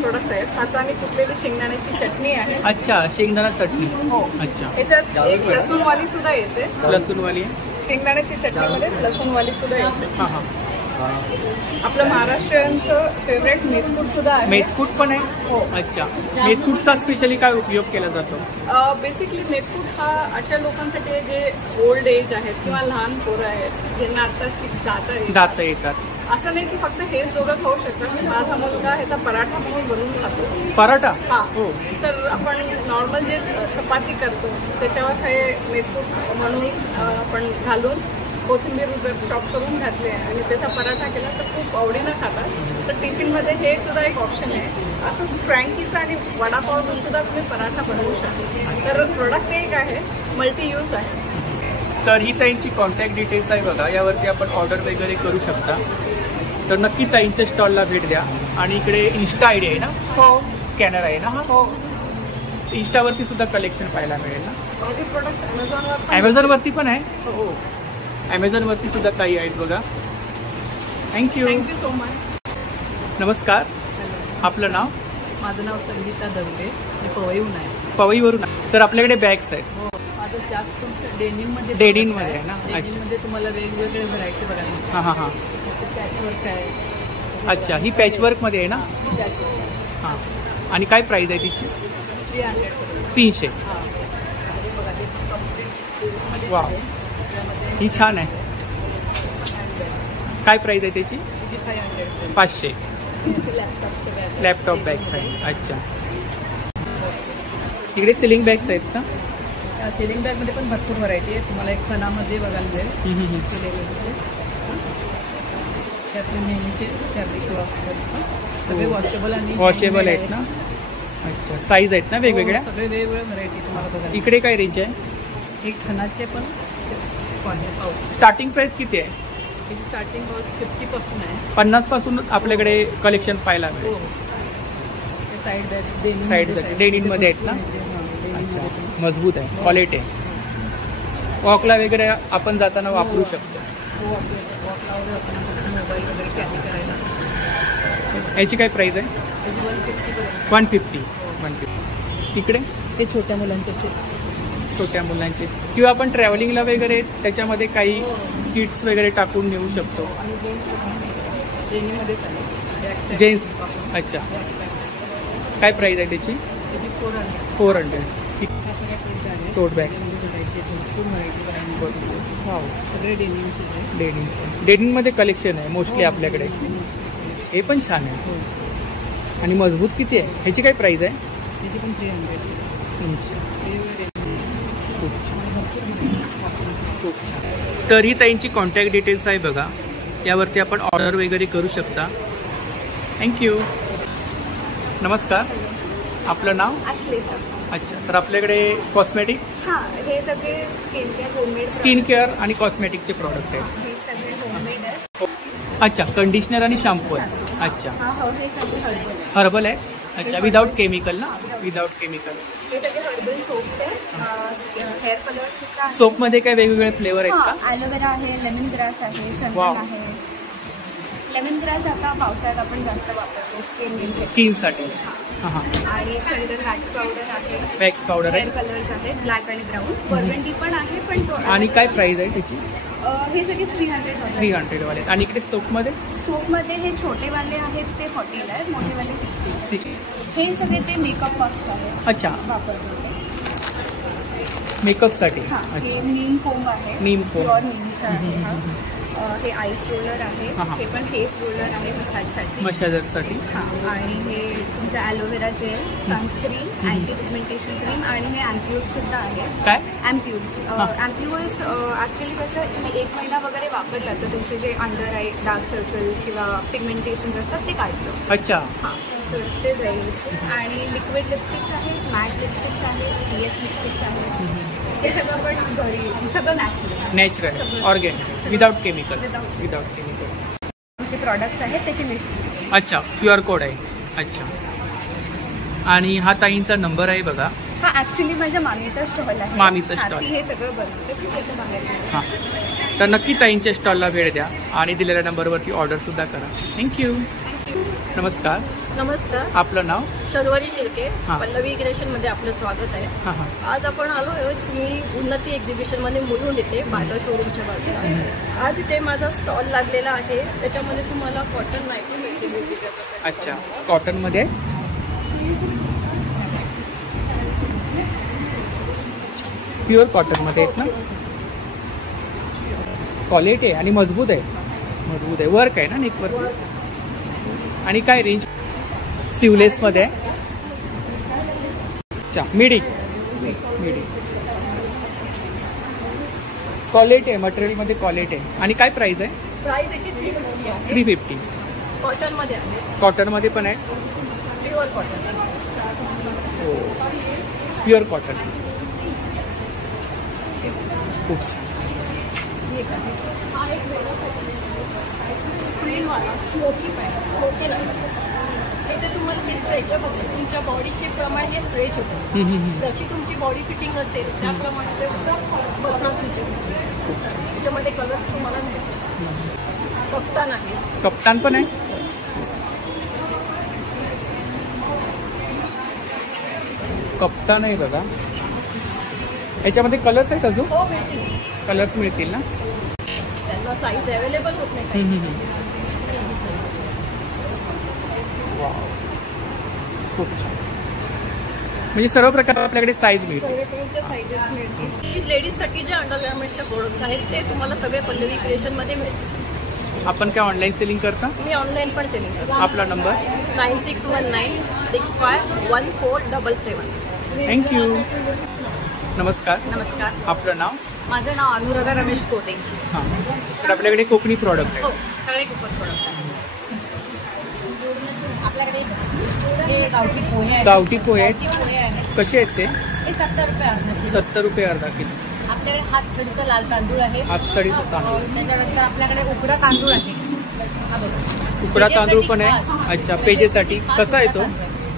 प्रोडक्ट्स आहेत. हाताने कुटलेली शेंगदाण्याची चटणी आहे. अच्छा, शेंगदाणा चटणी. हो. अच्छा, याच्यात एक लसूणवाली सुद्धा येते. लसूणवाली आहे? शेंगदाण्याची चटणीमध्ये लसूणवाली सुद्धा येते. हां हां, आपलं महाराष्ट्रीयनचं फेवरेट मेथकूट सुद्धा आहे. मेथकूट पण आहे? हो. अच्छा, मेथकूटचा स्पेशली काय उपयोग केला जातो? बेसिकली मेथकूट हा अशा लोकांसाठी आहे जे ओल्ड एज आहेत किंवा लहान पोरं आहेत, ज्यांना आताची दात येतात. असं नाही की फक्त हेच दोघं खाऊ शकतात. माझा मुलगा ह्याचा पराठा म्हणून बनवून खातो. पराठा? हा. हो. तर आपण नॉर्मल जे चपाती करतो त्याच्यावर हे मेथकूट म्हणून आपण घालून कोथिंबीर जर चॉप करून घातले आणि त्याचा पराठा केला तर खूप आवडीनं खातात. तर टिफिनमध्ये हे सुद्धा एक ऑप्शन आहे. असंच फ्रँकीचा आणि वडापावचा सुद्धा तुम्ही पराठा बनवू शकता. तर प्रोडक्ट एक आहे, मल्टी यूज आहे. तर ही ताईंची कॉन्टॅक्ट डिटेल्स आहे बघा, यावरती आपण ऑर्डर वगैरे करू शकता. तर नक्की ताईंच्या स्टॉलला भेट द्या. आणि इकडे इन्स्टा आयडी आहे ना? हो. स्कॅनर आहे ना? हो. इन्स्टावरती सुद्धा कलेक्शन पाहायला मिळेल ना? माझे प्रोडक्ट अमेझॉनवर ॲमेझॉनवरती पण आहे? हो. ॲमेझॉनवरती सुद्धा काही आहेत बघा. थँक्यू. Thank you so much. नमस्कार, आपलं नाव? माझं नाव संगीता दवले. मी पवईहून आहे. पवईवरून. तर आपल्याकडे बॅग्स आहेत? हो. माझं जास्त डेनिममध्ये डेनिममध्ये आहे ना? डेनिममध्ये तुम्हाला वेगवेगळे व्हरायटी बघायला मिळतात. हां हां हां. पॅचवर्क आहे. अच्छा, ही पॅचवर्कमध्ये आहे ना? पॅचवर्क. हां. आणि काय प्राईस आहे तिची? 300. 300. हां. बघा ते वा, ही छान आहे. काय प्राईस आहे त्याची? 500. 500. लॅपटॉपचे बॅग. लॅपटॉप बॅग्स आहे. अच्छा, इकडे सिलिंग बॅग्स आहेत का? सेलिंग बॅगमध्ये पण भरपूर व्हरायटी आहे. तुम्हाला एक खणामध्ये बघायला मिळेल. त्यातले नेहमीचे फॅब्रिक सगळे वॉशेबल आणि वॉशेबल आहेत ना? अच्छा, साईज आहेत ना वेगवेगळ्या? सगळे वेगवेगळ्या व्हरायटी तुम्हाला बघायला. इकडे काय रेंज आहे? एक खणाचे पण स्टार्टिंग प्राइस किती आहे? त्याची स्टार्टिंग 50 पासून आहे. 50 पासून आपल्याकडे कलेक्शन पाहायला मिळेल. साईड बॅग्स साईड डेनिममध्ये आहेत ना? अच्छा, मजबूत आहे, क्वालिटी आहे. वॉकला वगैरे आपण जाताना वापरू शकतो. मोबाईल वगैरे कॅरी करायला. याची काय प्राइस आहे? 150. 150. 150. इकडे हे छोट्या मुलांचे सेट, छोट्या मुलांचे किंवा आपण ट्रॅव्हलिंगला वगैरे त्याच्यामध्ये काही किट्स वगैरे टाकून नेऊ शकतो. आणि जेन्समध्येच आहे जेन्ट्स. अच्छा, काय प्राइस आहे त्याची? 400. टोट बॅग सगळे डेनिमचे. डेनिममध्ये कलेक्शन आहे मोस्टली आपल्याकडे. हे पण छान आहे आणि मजबूत किती आहे? ह्याची काय प्राइस आहे? त्याची पण 300. खूप छान. तर ही ताईंची कॉन्टॅक्ट डिटेल्स आहे बघा, यावरती आपण ऑर्डर वगैरे करू शकता. थँक्यू. नमस्कार, आपलं नाव? आश्लेषा. अच्छा, तर आपल्याकडे कॉस्मेटिक, हां, हे सगळे skin care homemade. Skin care आणि कॉस्मेटिकचे प्रॉडक्ट आहेत. हे सगळे होममेड आहे. अच्छा, कंडिशनर आणि शॅम्पू आहे. अच्छा, हां, हे सगळे हर्बल. हर्बल आहे. अच्छा, विदाउट केमिकल ना? Without chemical. हे सगळे हर्बल सोप्स आहे. हेअर कलर सुद्धा आहे. सोपमध्ये काय वेगवेगळे फ्लेवर आहेत का? ॲलोवेरा आहे, लेमन ग्रास आहे, वाव. चंदन आहे. लेमन ग्रास आता पावसाळ्यात आपण जास्त वापरतो स्किनसाठी. हां हां. आणि चंदन वॅक्स पावडर आहे, वॅक्स पावडर हेअर आहे. कलर्स आहेत, ब्लॅक आणि ब्राऊन. बर्गंडी पण आहे, पण तो आणि काय प्राइस आहे त्याची? हे सगळे 300. 300 वाले. आणि इकडे सोपमध्ये? सोपमध्ये हे छोटेवाले आहेत ते 40 आहेत, मोठेवाले 60. हे सगळे ते मेकअप बॉक्स आहेत. अच्छा, वापरतो ते. मेकअपसाठी. हां, हे नीम कोंब आहे. नीम कोंब. प्युअर नीमचा आहे हा. हे आईस रोलर आहे. हां. हे पण फेस रोलर आहे मसाजसाठी. मसाजसाठी. हां, आणि हे तुमचं aloe vera gel, sunscreen, anti pigmentation cream आणि हे अँप्युल्स सुद्धा आहे. काय? अँप्युल्स. अँप्युल्स ॲक्च्युली कसं तुम्ही 1 महिना वगैरे वापरला तर तुमचे जे अंडर आय डार्क सर्कल्स किंवा पिगमेंटेशन असतात ते काढतं. अच्छा. हां, तर ते जाईल. आणि लिक्विड लिपस्टिक्स आहेत, मॅट लिपस्टिक्स आहेत, पीएच लिपस्टिक्स आहेत. हे सगळं पण घरी, सगळं natural, organic, without chemical. Without chemical आमचे प्रॉडक्ट्स आहेत त्याची लिस्ट. अच्छा, क्यूआर कोड आहे. अच्छा, आणि हा ताईंचा नंबर आहे बघा. हा ॲक्च्युली माझ्या मामीचा स्टॉल आहे. मामीचा हां, स्टॉल. ती हे सगळं बनवते. हां, तर नक्की ताईंच्या स्टॉलला वेळ द्या आणि दिलेल्या नंबरवरती ऑर्डरसुद्धा करा. थँक्यू. नमस्कार, नमस्कार, आपलं नाव? शर्वरी शिर्के, हां. पल्लवी क्रिएशनमध्ये आपलं स्वागत आहे. हां हां. आज आपण आलो आहे तुम्ही उन्नती एक्झिबिशनमध्ये मुलुंड इथे बाटा शोरूमच्या बाजूला. आज इथे माझा स्टॉल लागलेला आहे, त्याच्यामध्ये तुम्हाला कॉटन नायटी मिळतील. अच्छा, कॉटनमध्ये प्युअर कॉटनमध्ये आहेत ना? क्वालिटी आहे आणि मजबूत आहे. मजबूत आहे. वर्क आहे ना नेकवर. आणि काय रेंज? सिवलेसमध्ये आहे. अच्छा, मिडी क्वालिटी आहे, मटेरियलमध्ये क्वालिटी आहे. आणि काय प्राइस आहे? प्राइस याची 350 आहे. 350. कॉटनमध्ये आहे. कॉटनमध्ये पण आहे. Pure cotton. हो, प्युअर कॉटन. खूप छान. हा एक वेगळा स्क्रीनवाला स्मोकी पॅन्ट. स्मोकी नाही, इथे तुम्हाला हे स्ट्रेचअप असेल, तुमच्या बॉडी शेपप्रमाणे हे स्ट्रेच होतं. जशी तुमची बॉडी फिटिंग असेल त्याप्रमाणे ते बसणार तुमच्या. त्याच्यामध्ये कलर्स तुम्हाला मिळतील. कप्तान आहे. कप्तान पण आहे. कप्तान आहे बघा. याच्यामध्ये कलर्स आहेत अजून? हो, मिळतील. कलर्स मिळतील ना? त्यांना साईज अवेलेबल होत नाही काही. वाव, खूप छान. म्हणजे सर्व प्रकार आपल्याकडे साईज मिळते. सगळे तुमच्या साईजेस मिळतील. लेडीजसाठी जे अंडरगार्मेंटचे प्रोडक्ट्स आहेत ते तुम्हाला सगळे पल्लवी क्रिएशनमध्ये मिळतील. आपण काय ऑनलाईन सेलिंग करता? मी ऑनलाईन पण सेलिंग करतो. आपला नंबर? 9619651477. थँक्यू. नमस्कार, नमस्कार, आपलं नाव? माझं नाव अनुराधा रमेश कोते. हां, तर आपल्याकडे कोकणी प्रॉडक्ट हो, आहे. सगळे कुकर प्रोडक्ट आहे आपल्याकडे. हे गावठी पोहे आहेत. गावठी पोहे आहेत. गावठी पोहे आहेत. कसे आहेत ते? हे 70 रुपये अर्धा किलो. 70 रुपये अर्धा किलो. आपल्याकडे हातसडीचा लाल तांदूळ आहे. हातसडीचा तांदूळ. त्याच्यानंतर आपल्याकडे उकडा तांदूळ आहे. हा बघा, उकडा तांदूळ पण आहे. खास. अच्छा, पेजेसाठी कसा आहे तो?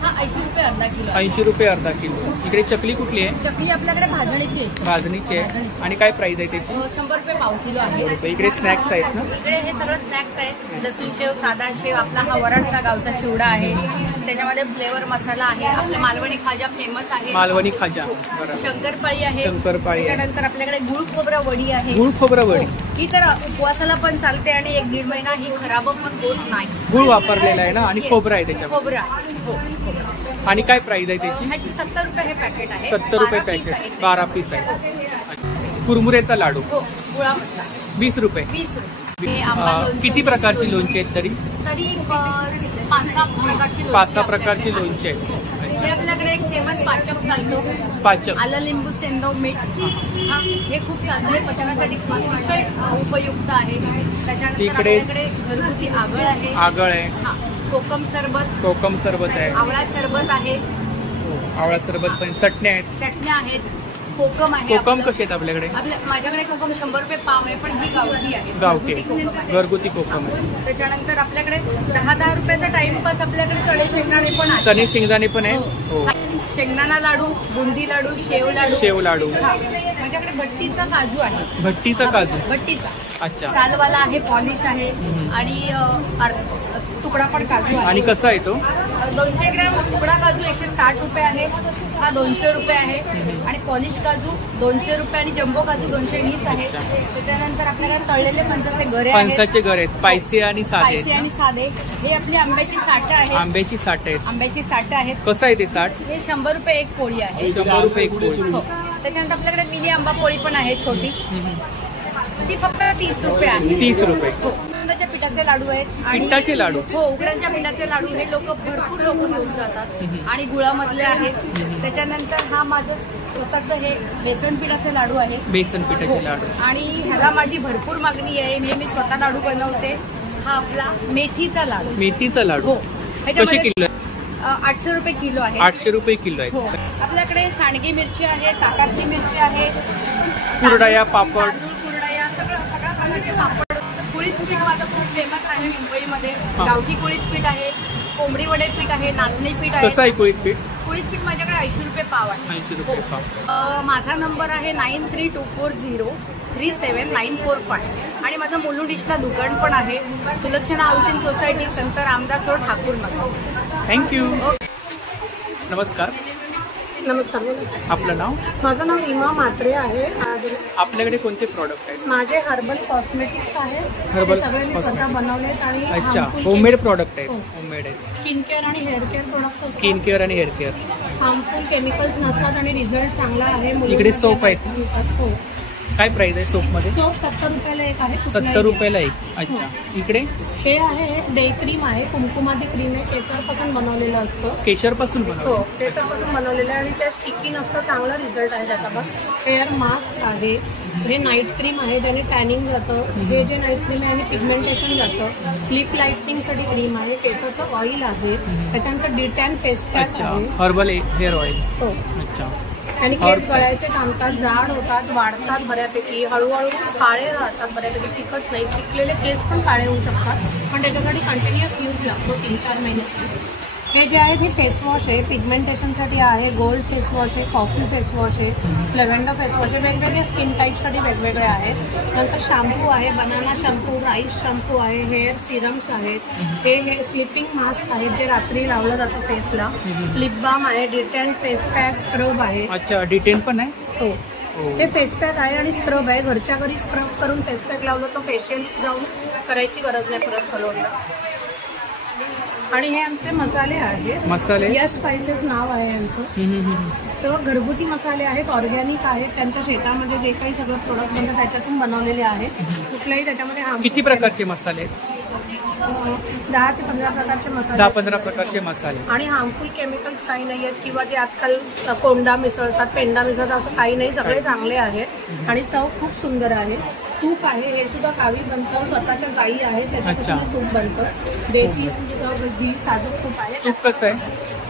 हा 80 रुपये अर्धा किलो. 80 रुपये अर्धा किलो. इकडे चकली कुठली आहे? चकली आपल्याकडे भाजणीची आहे. भाजणीची आहे. आणि काय प्राइस आहे त्याची? 100 रुपये पाव किलो आहे. इकडे स्नॅक्स आहेत ना? इकडे हे सगळं स्नॅक्स आहे. लसूण शेव, साधा शेव, आपला हा वराडचा गावचा चिवडा आहे. त्याच्यामध्ये फ्लेवर मसाला आहे. आपले मालवणी खाजा फेमस आहे. मालवणी खाजा, बरोबर. शंकरपाळी आहे. शंकरपाळी. त्याच्यानंतर आपल्याकडे गुळ खोबरं वडी आहे. गुळ खोबरं वडी ही तर उपवासाला पण चालते आणि 1-1.5 महिना ही खराब पण होत नाही. गुळ वापरलेला आहे ना आणि खोबरं आहे त्याच्यात. खोबरं हो. आणि काय प्राइस आहे त्याची? ह्याची 70 रुपये हे पॅकेट आहे. 70 रुपये पॅकेट, 12 पीस आहे. कुरमुरेचा लाडू हो, गुळामधला 20 रुपये. 20 रुपये. किती प्रकारची लोणची आहेत तरी? 5-6 प्रकारची 5-6 प्रकारची लोणची आहेत. हे आपल्याकडे एक फेमस पाचक चालतो. पाचक, आलं लिंबू सेंदव मीठ, हा हे खूप चांगलं आहे. पचनासाठी अतिशय उपयुक्त आहे. त्याच्यानंतर आपल्याकडे घरगुती आगळ आहे. आगळ आहे. हा, कोकम सरबत. कोकम सरबत आहे. आवळा सरबत आहे. आवळा सरबत पण. चटण्या आहेत. चटण्या आहेत. कोकम आहे. कोकम कसे आहेत आपल्याकडे? माझ्याकडे कोकम 100 रुपये पाव आहे, पण ही गावठी आहे. गावठी कोकम आहे. घरगुती कोकम आहे. त्याच्यानंतर आपल्याकडे 10-10 रुपयाचा टाइमपास आपल्याकडे चणे शेंगदाणे पण आहे. चणे शेंगदाणे पण आहे. हो. शेंगदाणा लाडू, बुंदी लाडू, शेव लाडू. शेव लाडू. माझ्याकडे भट्टीचा काजू आहे. भट्टीचा काजू. भट्टीचा. अच्छा. सालवाला आहे, पॉलिश आहे आणि तुकडा पण काजू आहे. आणि कसा आहे तो? 200 ग्रॅम तुकडा काजू 160 रुपये आहे. हा 200 रुपये आहे. आणि पॉलिश काजू 200 रुपये आणि जम्बो काजू 220 आहे. त्याच्यानंतर आपल्याकडे तळलेले फणसाचे गरे आहेत. फणसाचे गरे आहेत, स्पायसी आणि साधे. स्पायसी आणि साधे. हे आपली आंब्याची साठे आहेत. आंब्याची साठ आहेत. आंब्याची साठे आहेत. कसं आहे ते साठ? हे 100 रुपये एक पोळी आहे. 100 रुपये एक पोळी. हो. त्याच्यानंतर आपल्याकडे मिनी आंबा पोळी पण आहे छोटी. ती फक्त 30 रुपये आहे. 30 रुपये. हो. उकडीच्या पिठाचे लाडू आहेत. पिठाचे लाडू. हो, उकडीच्या पिठाचे लाडू हे भरपूर लोक घेऊन जातात आणि गुळामधले आहेत. त्याच्यानंतर हा माझं स्वतःचं हे बेसन पिठाचे लाडू आहे. बेसन पिठाचे लाडू. आणि ह्याला माझी भरपूर मागणी आहे. हे मी स्वतः लाडू बनवते. हा आपला मेथीचा लाडू. मेथीचा लाडू. हो. कसे किलो? 800 रुपये किलो आहे. 800 रुपये किलो आहे. हो. आपल्याकडे सांडगी मिरची आहे, ताकातली मिरची आहे, कुरडया, पापड, कुरडया, सगळ्या प्रकारचे पापड. कुळीत पीठ माझं खूप फेमस आहे मुंबईमध्ये. गावठी कुळीत पीठ आहे, कोंबडी वडे पीठ आहे, नाचणी पीठ आहे. कसं आहे कुळीत पीठ? कुळीत पीठ माझ्याकडे 80 रुपये पाव आहे. 80 रुपये पाव. माझा नंबर आहे 9324037945 आणि माझं मुलुंड ईस्टला दुकान पण आहे. सुलक्षणा हाऊसिंग सोसायटी, संत रामदास रोड, ठाकूरनगर. थँक्यू. नमस्कार. नमस्कार. आपलं नाव? माझं नाव इमा म्हात्रे आहे. आपल्याकडे कोणते प्रॉडक्ट आहेत? माझे हर्बल कॉस्मेटिक्स आहेत. हर्बल सगळे मी स्वतः बनवलेत आणि अच्छा, होममेड प्रॉडक्ट आहेत. होममेड आहेत. स्किन केअर आणि hair care product. Skin care आणि हेअर केअर. हार्मफुल केमिकल्स नसतात आणि रिझल्ट चांगला आहे. इकडे सोप आहेत. हो. काय प्राइस आहे सोप मध्ये? सोप 70 रुपयाला एक आहे. 70 रुपयाला एक. अच्छा. इकडे हे आहे डे क्रीम आहे. कुमकुमादी क्रीम आहे. केसरपासून बनवलेलं असतं. केशरपासून हो, बनवलं? केसरपासून बनवलेलं आहे आणि ते स्टिकी नसतं. चांगला रिझल्ट आहे त्याचा. बघ, हेअर मास्क आहे. हे नाईट क्रीम आहे, ज्याने टॅनिंग जातं. हे जे नाईट क्रीम आहे आणि पिगमेंटेशन जातं. लिप लाईटनिंगसाठी क्रीम आहे. केसाचं ऑइल आहे. त्याच्यानंतर डिटॅन फेस पॅक अच्छा. आहे. Herbal hair oil. हो. अच्छा. आणि केस गळायचे थांबतात, जाड होतात, वाढतात बऱ्यापैकी, हळूहळू काळे राहतात बऱ्यापैकी, टिकत नाही. पिकलेले केस पण काळे होऊ शकतात, पण त्याच्यासाठी कंटिन्युअस यूज लागतो 3-4 महिने. हे जे आहे ते फेसवॉश आहे, पिगमेंटेशनसाठी आहे. गोल्ड फेसवॉश आहे, कॉफी फेसवॉश आहे, लव्हेंडर फेसवॉश आहे. वेगवेगळे स्किन टाईपसाठी वेगवेगळे आहेत. नंतर शॅम्पू आहे, बनाना शॅम्पू, राईस शॅम्पू आहे, हेअर सिरम्स आहेत. हे स्लिपिंग मास्क आहे जे रात्री लावलं जातं फेसला. लिप बाम आहे, डिटेन फेस पॅक, स्क्रब आहे. अच्छा, डिटेन पण आहे. हो. हे फेस पॅक आहे आणि स्क्रब आहे. घरच्या घरी स्क्रब करून फेस पॅक लावलं तर फेशियल जाऊन करायची गरज नाही परत सलूनला. आणि हे आमचे मसाले आहेत. मसाले? यश स्पायसेस नाव आहे यांचं. तर घरगुती मसाले आहेत, ऑर्गॅनिक आहेत. त्यांच्या शेतामध्ये जे काही सगळं प्रोडक्ट बनतं त्याच्यातून बनवलेले आहेत. कुठल्याही त्याच्यामध्ये किती प्रकारचे मसाले? 10 ते 15 प्रकारचे मसाले. 10-15 प्रकारचे मसाले. आणि हार्मफुल केमिकल्स काही नाही आहेत किंवा जे आजकाल कोंडा मिसळतात, पेंडा मिसळतात, असं काही नाही. सगळे चांगले आहेत आणि चव खूप सुंदर आहे. तूप आहे, हे सुद्धा गावी बनतं. स्वतःच्या गायी आहेत त्याच्यापासून तूप बनतं. देशी घी साजूक तूप आहे. तूप कसं आहे?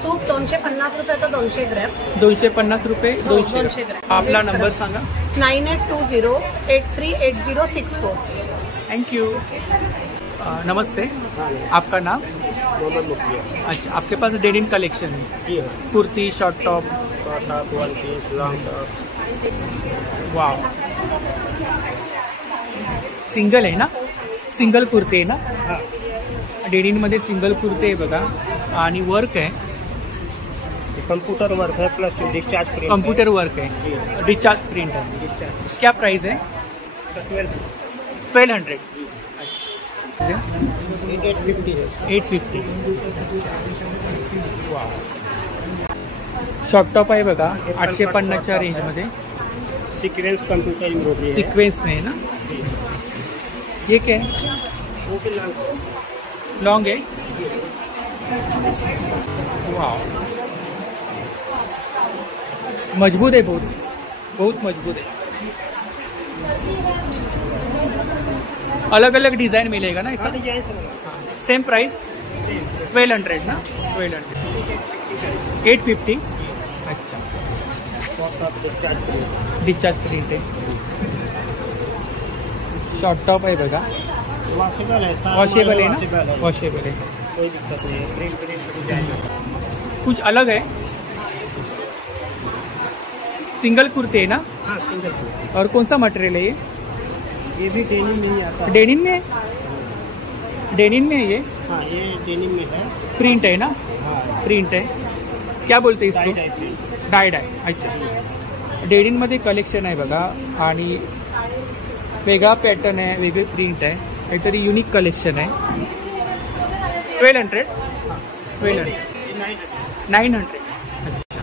तूप 250 रुपये तर 200 ग्रॅम. 250 रुपये 200 ग्रॅम. आपला नंबर सांगा. 9820838064. Thank you. नमस्ते, आपका नाम? मोहम्मद मुफ्ती. अच्छा, आपके पास डेनिम कलेक्शन है? जी हाँ. Kurti, short top, one piece, long top. Wow. Single आहे ना? सिंगल कुर्ती आहे ना? डेनिम मध्ये सिंगल कुर्ती आहे बघा. आणि वर्क आहे, कंप्यूटर वर्क है plus discharge print. Computer work है, डिस्चार्ज प्रिंट है। क्या प्राइस है? 1200। अच्छा, 850 है। 850। शॉर्ट टॉप आहे बघा 850च्या रेंजमध्ये, सीक्वेंस कंप्यूटर एम्ब्रॉयडरी है। सिक्वेन्स में है ना। ये क्या है? वो भी लॉन्ग है। वाह, मजबूत है, बहुत बहुत मजबूत है। अलग अलग डिजाइन मिलेगा ना इसका? सेम प्राइस 1200 ना, 1200। 850। अच्छा, डिस्चार्ज प्रिंट है। शॉर्ट टॉप है बघा, वॉशेबल है, वॉशेबल है ना, वॉशेबल है, कोई दिक्कत नहीं है। प्रिंट डिजाइन कुछ अलग है। सिंगल कुर्ते है ना? हाँ सिंगल। और कौन सा मटेरियल है ये? ये भी डेनिम में ही आता है। डेनिम में है? डेनिम में है ये? हाँ ये डेनिम में है। प्रिंट है ना? हाँ प्रिंट है। क्या बोलते हैं टाई इसको? Tie print. डायड आहे। अच्छा, डेनिममध्ये कलेक्शन आहे बघा, आणि वेगळा पॅटर्न आहे, वेगळी प्रिंट आहे, काहीतरी युनिक कलेक्शन आहे। 1200। 1200। 900। अच्छा,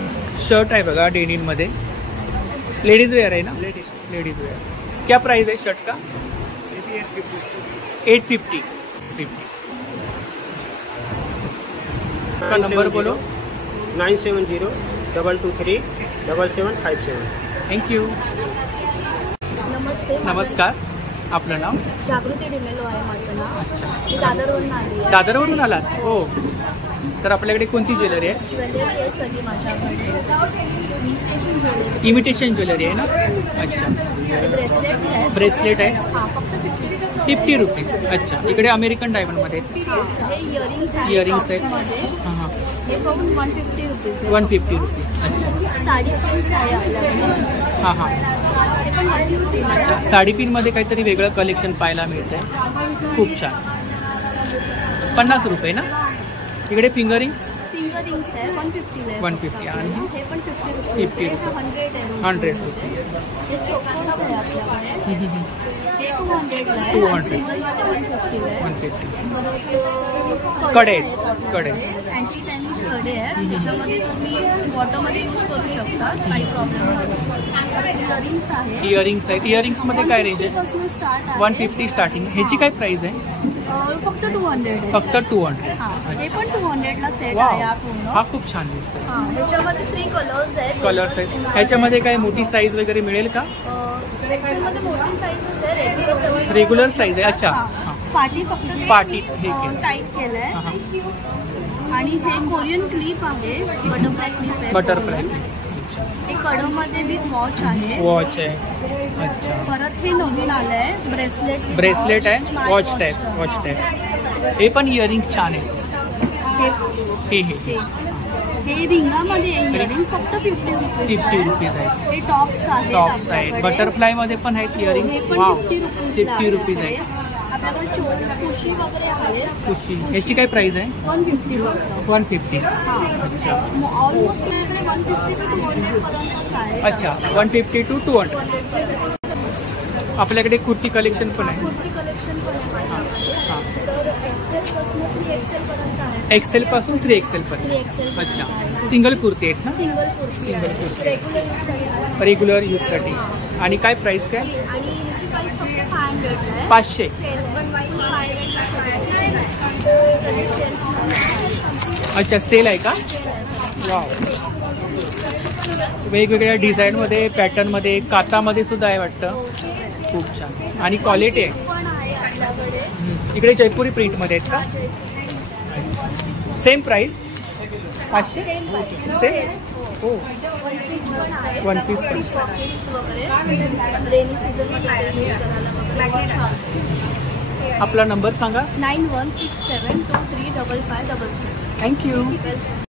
शर्ट आहे बघा डेनिममध्ये, लेडीज वेअर है ना? Ladies wear. क्या प्राइस है शर्ट का? 850। का नंबर बोलो। 970-223-7757। Thank you. नमस्ते, नमस्कार, आपलं नाव? जागृती डिमेलो आहे माझं नाव। अच्छा, मी दादरवरून आली आहे। दादरवरून आलात? हो, तर आपल्याकडे कोणती ज्वेलरी आहे? ज्वेलरी आहे सगळी माझ्याकडे, इमिटेशन ज्वेलरी आहे ना? अच्छा, ब्रेसलेट्स आहेत। ब्रेसलेट आहे, हां, फक्त 50 रुपीज। अच्छा, इकडे अमेरिकन डायमंडमध्ये हे इयरिंग्स आहेत, इयरिंग्स आहेत। टॉप्समध्ये। हां हां, हे फक्त 150 रुपीज आहे। 150 रुपीज। अच्छा, साडी पिन्स आहे आपल्याकडे, हां हां, ते पण 150 आहे। अच्छा, साडीपिनमध्ये काहीतरी वेगळं कलेक्शन पाहायला मिळतंय, खूप छान। 50 रुपये ना? इकडे फिंगरिंग्स फिंगर रिंग्स आहे 150 आहे। 150 आणि हे पण 50 रुपीज 50 आहे, रुपीज। 100 आहे। 100 रुपीज। हे चोकोर्स आहे आपल्याकडे, हे 200 आहे। 200 सिंगलवाले 150 आहे। 150। परत कडे आहेत कडे आपल्याकडे, अँटी टॅनिश कडे आहे, त्याच्यामध्ये तुम्ही बॉटममध्ये यूज करू शकता, काही प्रॉब्लेम नाही। इयरिंग्स आहे, इयरिंग्स आहेत, इयरिंग्समध्ये काय रेंज आहे? पासून स्टार्ट आहे। 150 स्टार्टिंग। ह्याची काय प्राइस आहे? फक्त 200 आहे। फक्त 200। हां, हे पण 200 ला सेट वाव, आहे हा पूर्ण। हा खूप छान दिसतोय। हां, ह्याच्यामध्ये 3 कलर्स आहेत। कलर्स आहेत, ह्याच्यामध्ये काय मोठी साईज वगैरे मिळेल का? ह्याच्यामध्ये मोठी साईज आहे, रेग्युलर रेग्युलर साईज आहे। अच्छा, हां, पाटी फक्त पाटी हे केलं। टाईट केलंय। हां हां, आणि हे कोरियन क्लिप आहे, बटरफ्लाय क्लिप आहे। बटरफ्लाय हे कडमध्ये विथ वॉच आहे। वॉच आहे। अच्छा, परत हे नवीन आलंय ब्रेसलेट, ब्रेसलेट आहे, वॉच टाईप, वॉच टाईप। हे पण इयरिंग छान आहे। हे हे रिंगामध्ये इयरिंग फक्त 50 रुपीज 50 रुपीज आहे। हे टॉप्स आहेत, टॉप्स आहेत, बटरफ्लाय मध्ये पण आहेत इयरिंग। हे पण वाव, 50 रुपीज आहे। आपल्याकडे कुशी वगैरे आहे। खुशी, ह्याची काय प्राइस आहे? 150 फक्त। 150। ऑलमोस्ट 150 to 200 पर्यंत आहे। अच्छा, 150 to 200। आपल्याकडे कुर्ती कलेक्शन पण आहे। कुर्ती कलेक्शन पण आहे माझ्याकडे। हां, तर एक्सेल पासून 3XL पर्यंत आहे। एक्सेल पासून 3XL पर्यंत। 3XL अच्छा, सिंगल कुर्ती आहेत ना? सिंगल कुर्ती आहे, रेग्युलर यूजसाठी आहे। रेग्युलर यूजसाठी। आणि काय प्राइस काय? आणि ह्याची प्राइस फक्त 500 आहे। 500। सेल पण 500 ला अच्छा, सेल आहे का? वाव, वेगवेगळ्या डिझाईनमध्ये, पॅटर्नमध्ये, कातामध्ये सुद्धा आहे वाटतं, खूप छान। आणि क्वालिटी आहे। पण आहे आपल्याकडे। इकडे जयपुरी प्रिंटमध्ये आहेत का? Same price 500? सेम? हो, वन पीस पण आहे। वन पीस पण। पॉकेट्स वगैरे रेनी सीझनमध्ये यूज करायला वगैरे। आपला नंबर सांगा। 9167235566। थँक्यू।